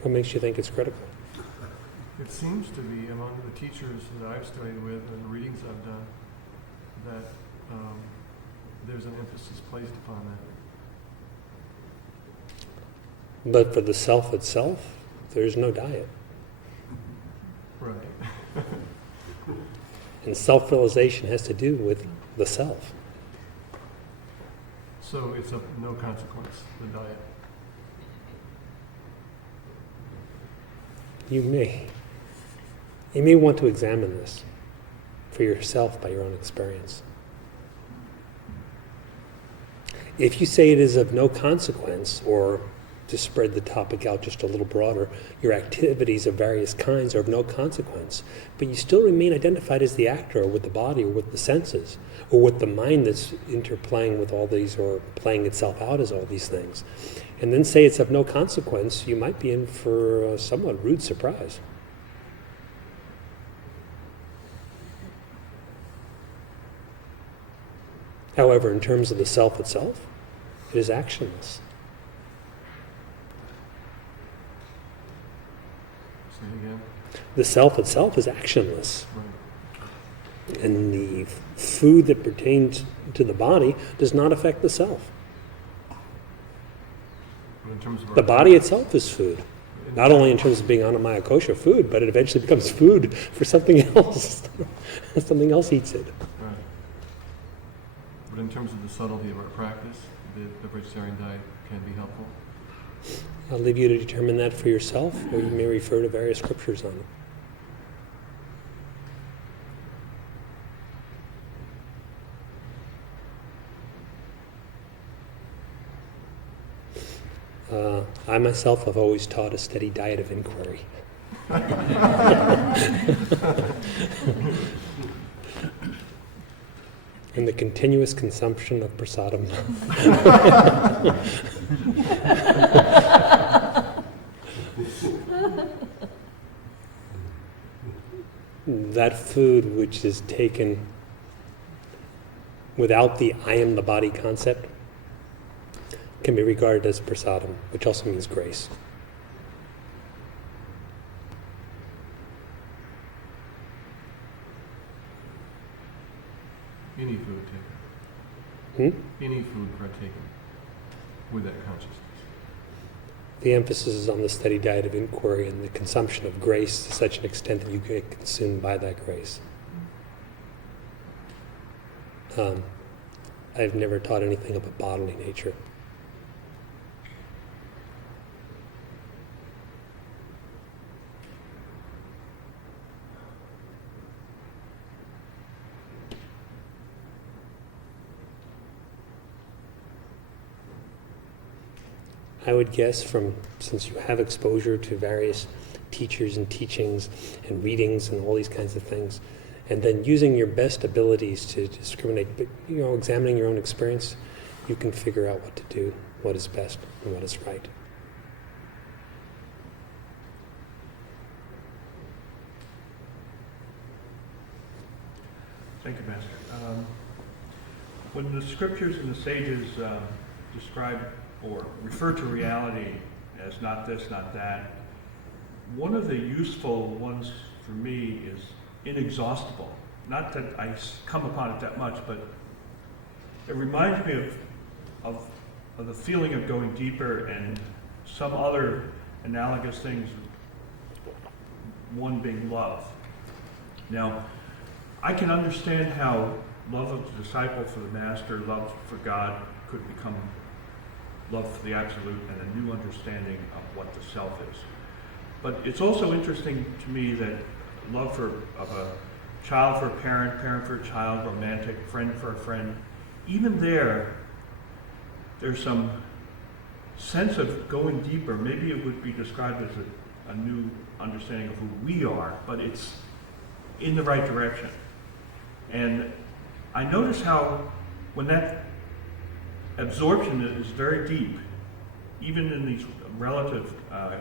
What makes you think it's critical? It seems to be among the teachers that I've studied with and the readings I've done that there's an emphasis placed upon that. But for the self itself, there's no diet. Right. And self-realization has to do with the self. So it's of no consequence, the diet. You may want to examine this for yourself by your own experience. If you say it is of no consequence, or to spread the topic out just a little broader, your activities of various kinds are of no consequence, but you still remain identified as the actor, or with the body, or with the senses, or with the mind that's interplaying with all these, or playing itself out as all these things, and then say it's of no consequence, you might be in for a somewhat rude surprise. However, in terms of the self itself, it is actionless. Say it again. The self itself is actionless. Right. And the food that pertains to the body does not affect the self. But in terms of our The body itself is food. Not only in terms of being anamaya kosha food, but it eventually becomes food for something else. Something else eats it. Right. But in terms of the subtlety of our practice, the vegetarian diet can be helpful. I'll leave you to determine that for yourself, or you may refer to various scriptures on it. I myself have always taught a steady diet of inquiry. And the continuous consumption of prasadam. That food which is taken without the I am the body concept can be regarded as prasadam, which also means grace. Any food taken. Hmm? Any food partaken with that consciousness. The emphasis is on the steady diet of inquiry and the consumption of grace to such an extent that you get consumed by that grace. I've never taught anything of a bodily nature. I would guess since you have exposure to various teachers and teachings and readings and all these kinds of things, and then using your best abilities to discriminate, but examining your own experience, you can figure out what to do, what is best and what is right. Thank you, Master. When the scriptures and the sages describe or refer to reality as not this, not that, one of the useful ones for me is inexhaustible. Not that I come upon it that much, but it reminds me of the feeling of going deeper and some other analogous things, one being love. Now, I can understand how love of the disciple for the master, love for God could become love for the absolute and a new understanding of what the self is. But it's also interesting to me that love of a child for a parent, parent for a child, romantic, friend for a friend, even there's some sense of going deeper. Maybe it would be described as a new understanding of who we are, but it's in the right direction. And I notice how when that absorption is very deep, even in these relative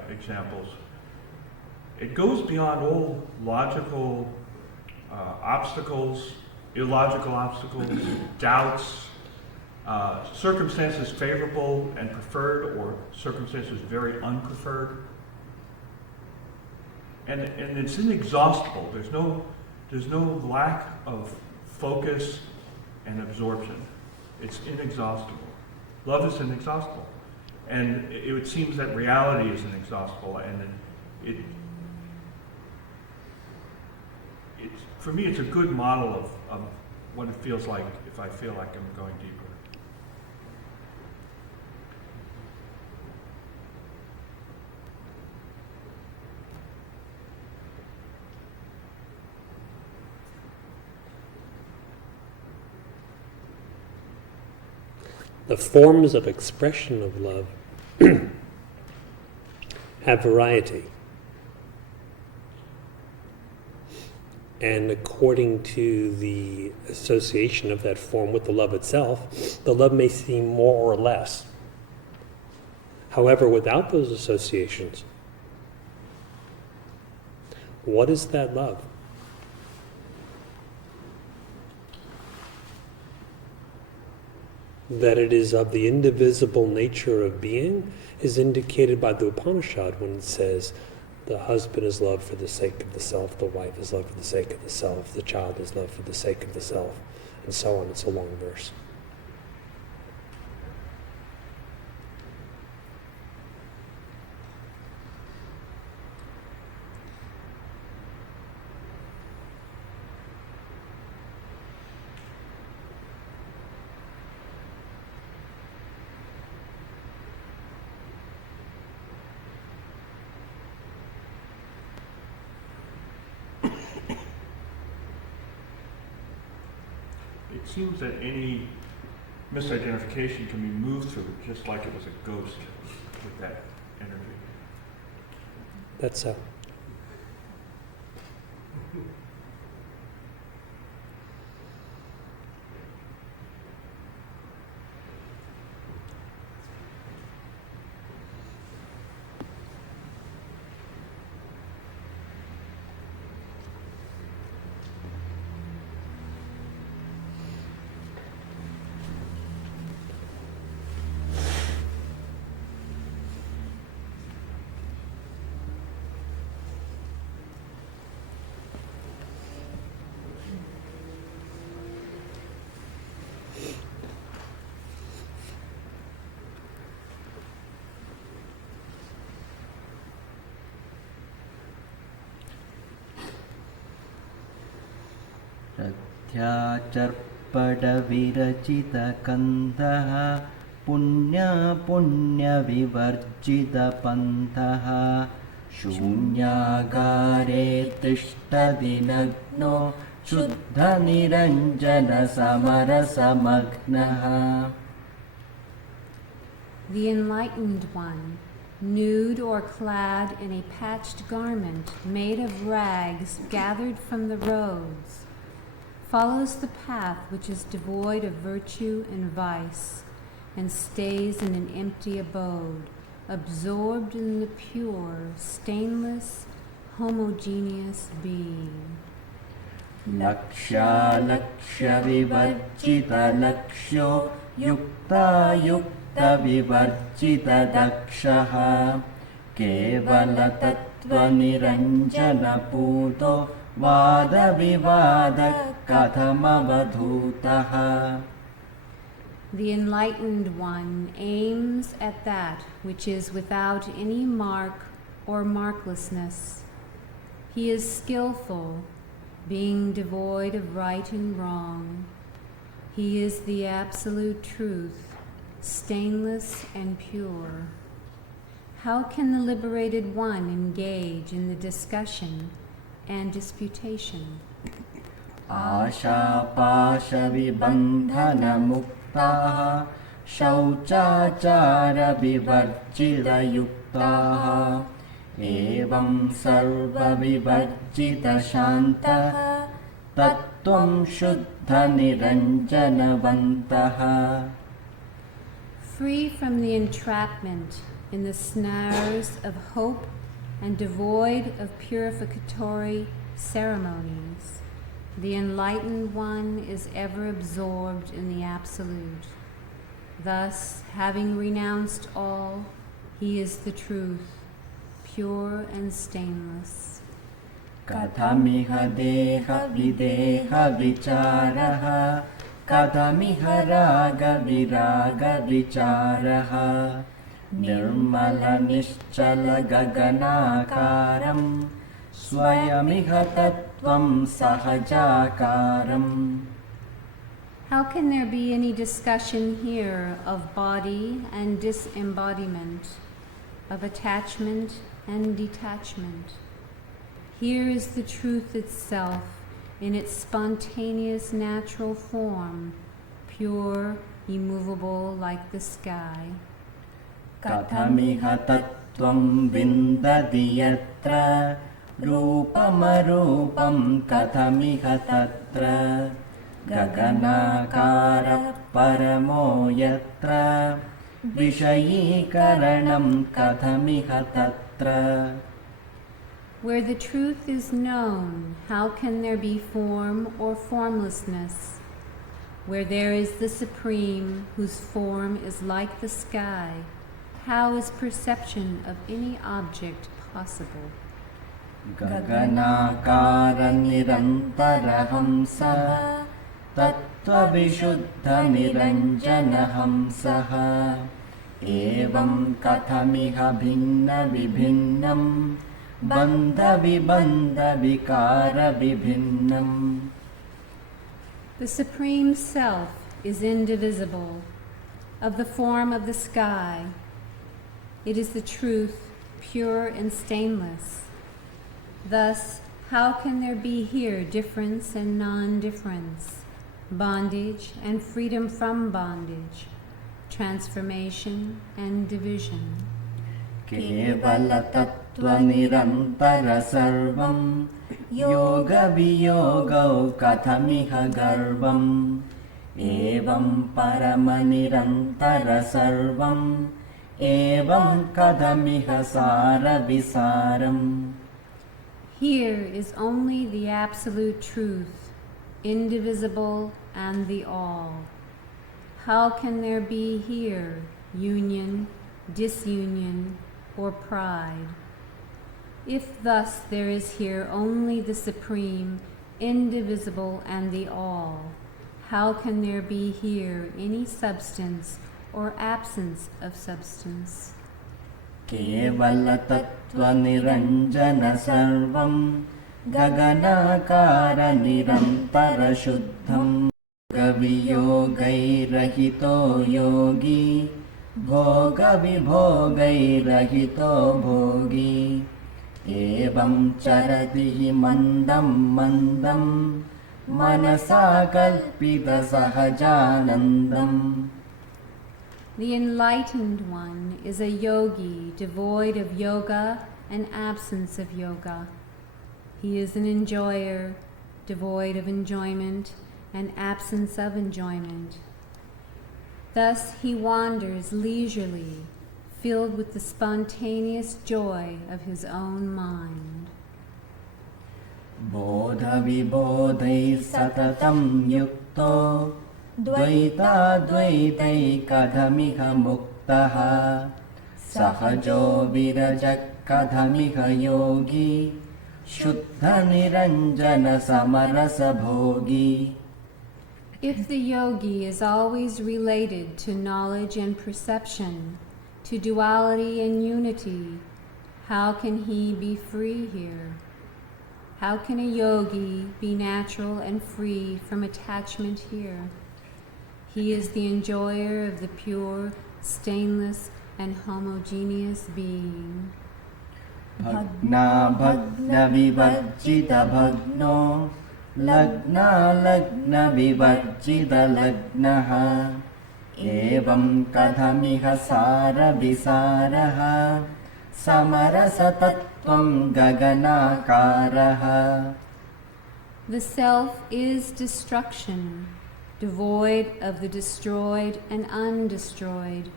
examples, it goes beyond all logical obstacles, illogical obstacles, doubts, circumstances favorable and preferred, or circumstances very unpreferred. And it's inexhaustible. There's no lack of focus and absorption. It's inexhaustible. Love is inexhaustible. And it seems that reality is inexhaustible, and it's for me, it's a good model of what it feels like if I feel like I'm going deeper. The forms of expression of love have variety. And according to the association of that form with the love itself, the love may seem more or less. However, without those associations, what is that love? That it is of the indivisible nature of being is indicated by the Upanishad when it says, the husband is loved for the sake of the self, the wife is loved for the sake of the self, the child is loved for the sake of the self, and so on. It's a long verse. It seems that any misidentification can be moved through just like it was a ghost with that energy. That's so. रथ्याचर्पडविरचितकन्धः पुण्यविवर्जितपन्थः शून्यागारे तिष्ठदिनग्नो शुद्धनिरञ्जनसमरसमग्नः. The enlightened one, nude or clad in a patched garment made of rags gathered from the roads, follows the path which is devoid of virtue and vice, and stays in an empty abode, absorbed in the pure, stainless, homogeneous being. Lakshya-lakshya-vivarjita-lakshyo yukta-yukta-vivarjita-dakshah kevala-tattva-niranjana-puto vada-vivada-katham-avadhutaha. The enlightened one aims at that which is without any mark or marklessness. He is skillful, being devoid of right and wrong. He is the absolute truth, stainless and pure. How can the liberated one engage in the discussion and disputation? Asha-pasha-vibandhana-muktaha shauchachara-vivarjita-yuktaha evam sarva-vivarjita-shantaha tattvam shuddha-niranjana-vantaha. Free from the entrapment in the snares of hope and devoid of purificatory ceremonies, the enlightened one is ever absorbed in the Absolute. Thus, having renounced all, he is the truth, pure and stainless. Kathamiha deha videha vicharaha Kathamiha raga viraga vicharaha निर्मलनिश्चलगगनाकारं स्वयमिह तत्त्वं सहजाकारम्. How can there be any discussion here of body and disembodiment, of attachment and detachment? Here is the truth itself in its spontaneous natural form, pure, immovable like the sky. Kathamiha tattvam vindati yatra रूपमरूपं कथमिह तत्र गगनाकारः परमो यत्र विषयीकरणं कथमिह तत्र. Where the truth is known, how can there be form or formlessness? Where there is the Supreme, whose form is like the sky, how is perception of any object possible? Gaganakara nirantara hamsa tattva vishuddha niranjana hamsaha evam kathamiha bhinna vibhinnam bandha vibandha vikara vibhinnam. The Supreme Self is indivisible, of the form of the sky. It is the truth, pure and stainless. Thus, how can there be here difference and non-difference, bondage and freedom from bondage, transformation and division? Kevala tattva nirantara sarvam yoga viyogau kathamiha garvam evam parama nirantara sarvam evam kathamiha sara visaram. Here is only the absolute truth, indivisible and the all. How can there be here union, disunion, or pride? If thus there is here only the Supreme, indivisible and the all, how can there be here any substance or absence of substance? Kevala tattva niranjana sarvam gaganakara nirantara shuddham gaviyogairahito yogi bhoga vibhogairahito bhogi evam charatihi mandam mandam manasa kalpita sahajanandam. The enlightened one is a yogi devoid of yoga and absence of yoga. He is an enjoyer devoid of enjoyment and absence of enjoyment. Thus he wanders leisurely, filled with the spontaneous joy of his own mind. Bodha vibodhai satatam yukto Dvaita dvaitai kadhamiha muktaha sahajo virajak kadhamiha yogi shuddha niranjana samarasa bhogi. If the yogi is always related to knowledge and perception, to duality and unity, how can he be free here? How can a yogi be natural and free from attachment here? He is the enjoyer of the pure, stainless, and homogeneous being. Bhagna bhagna vivarjita bhagno lagna lagna vivarjita lagnaha evam kadhamiha sara visaraha samarasa tattvam gaganakaraha. The self is destruction, devoid of the destroyed and undestroyed.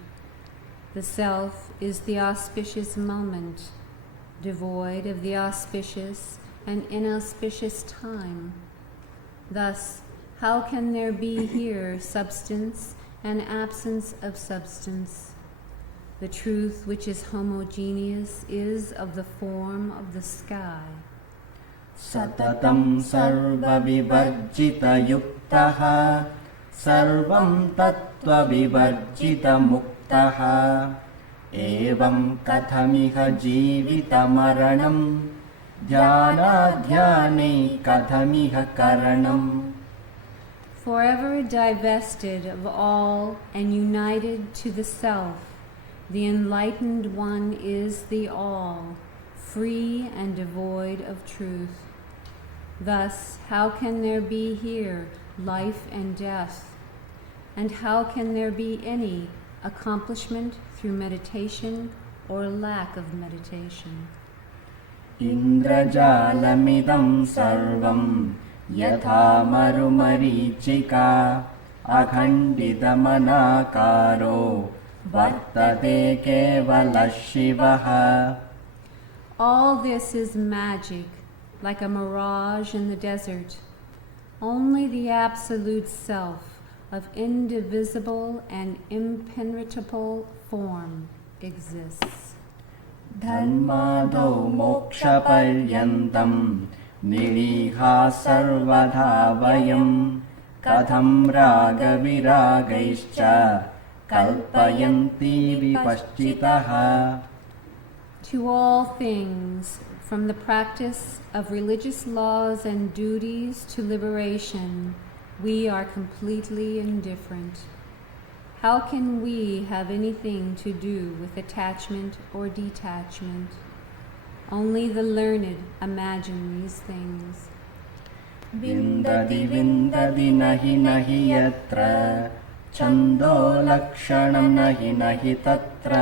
The self is the auspicious moment, devoid of the auspicious and inauspicious time. Thus, how can there be here substance and absence of substance? The truth which is homogeneous is of the form of the sky. Satatam sarva vivarjita yuktaha sarvam tattva vivarjita muktaha एवं कथमिह जीवितमरणं ध्यानाध्याने कथमिह करणम्. Forever divested of all and united to the self, the enlightened one is the all, free and devoid of truth. Thus, how can there be here life and death? And how can there be any accomplishment through meditation or lack of meditation? इन्द्रजालमिदं सर्वं यथा मरुमरीचिका अखण्डितमनाकारो वर्तते केवलः शिवः. All this is magic, like a mirage in the desert. Only the absolute self of indivisible and impenetrable form exists. धर्मादौ मोक्षपर्यन्तं निरीहा सर्वथा वयं कथं रागविरागैश्च कल्पयन्ति विपश्चितः. To all things, from the practice of religious laws and duties to liberation, we are completely indifferent. How can we have anything to do with attachment or detachment? Only the learned imagine these things. विन्दति विन्दति नहि नहि यत्र छन्दो लक्षणं नहि तत्र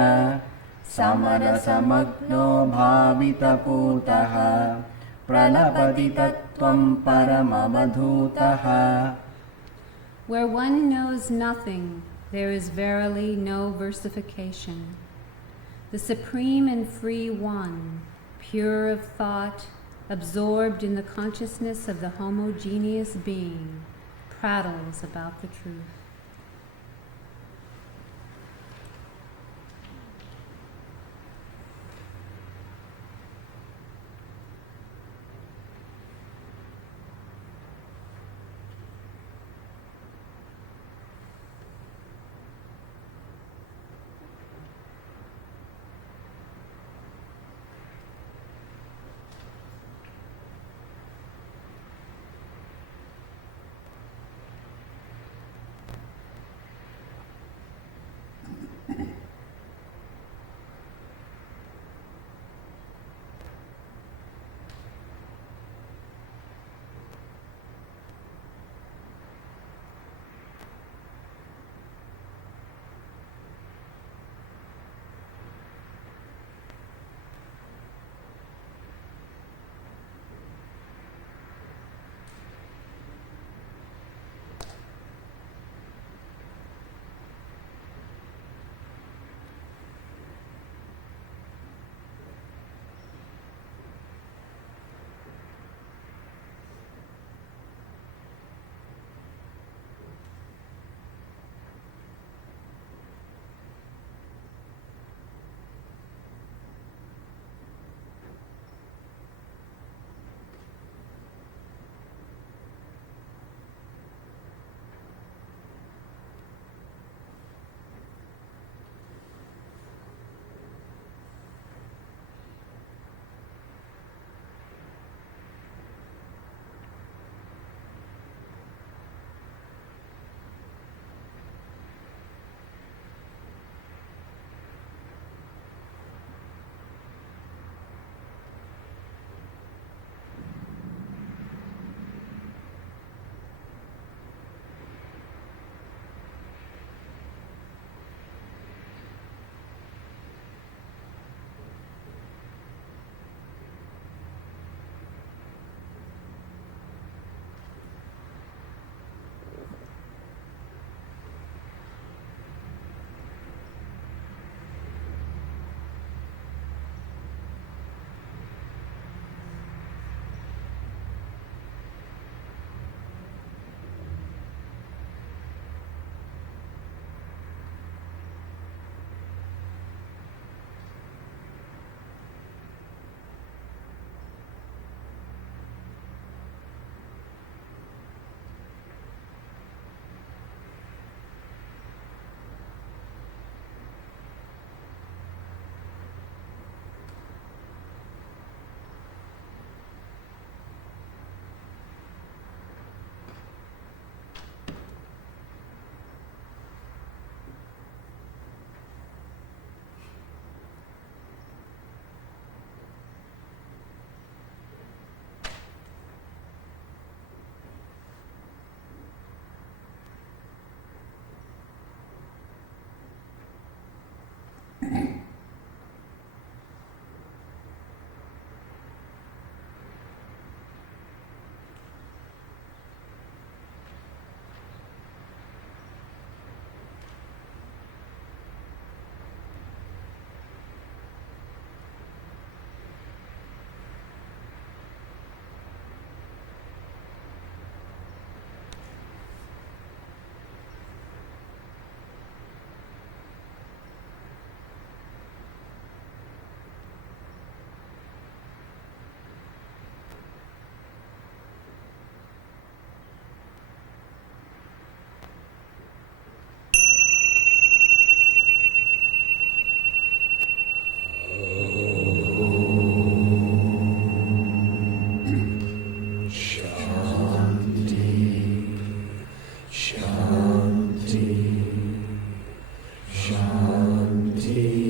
समरसमग्नो भावितपूतः प्रलपति तत्त्वं परमवधूतः. Where one knows nothing, there is verily no versification. The supreme and free one, pure of thought, absorbed in the consciousness of the homogeneous being, prattles about the truth. Shanti.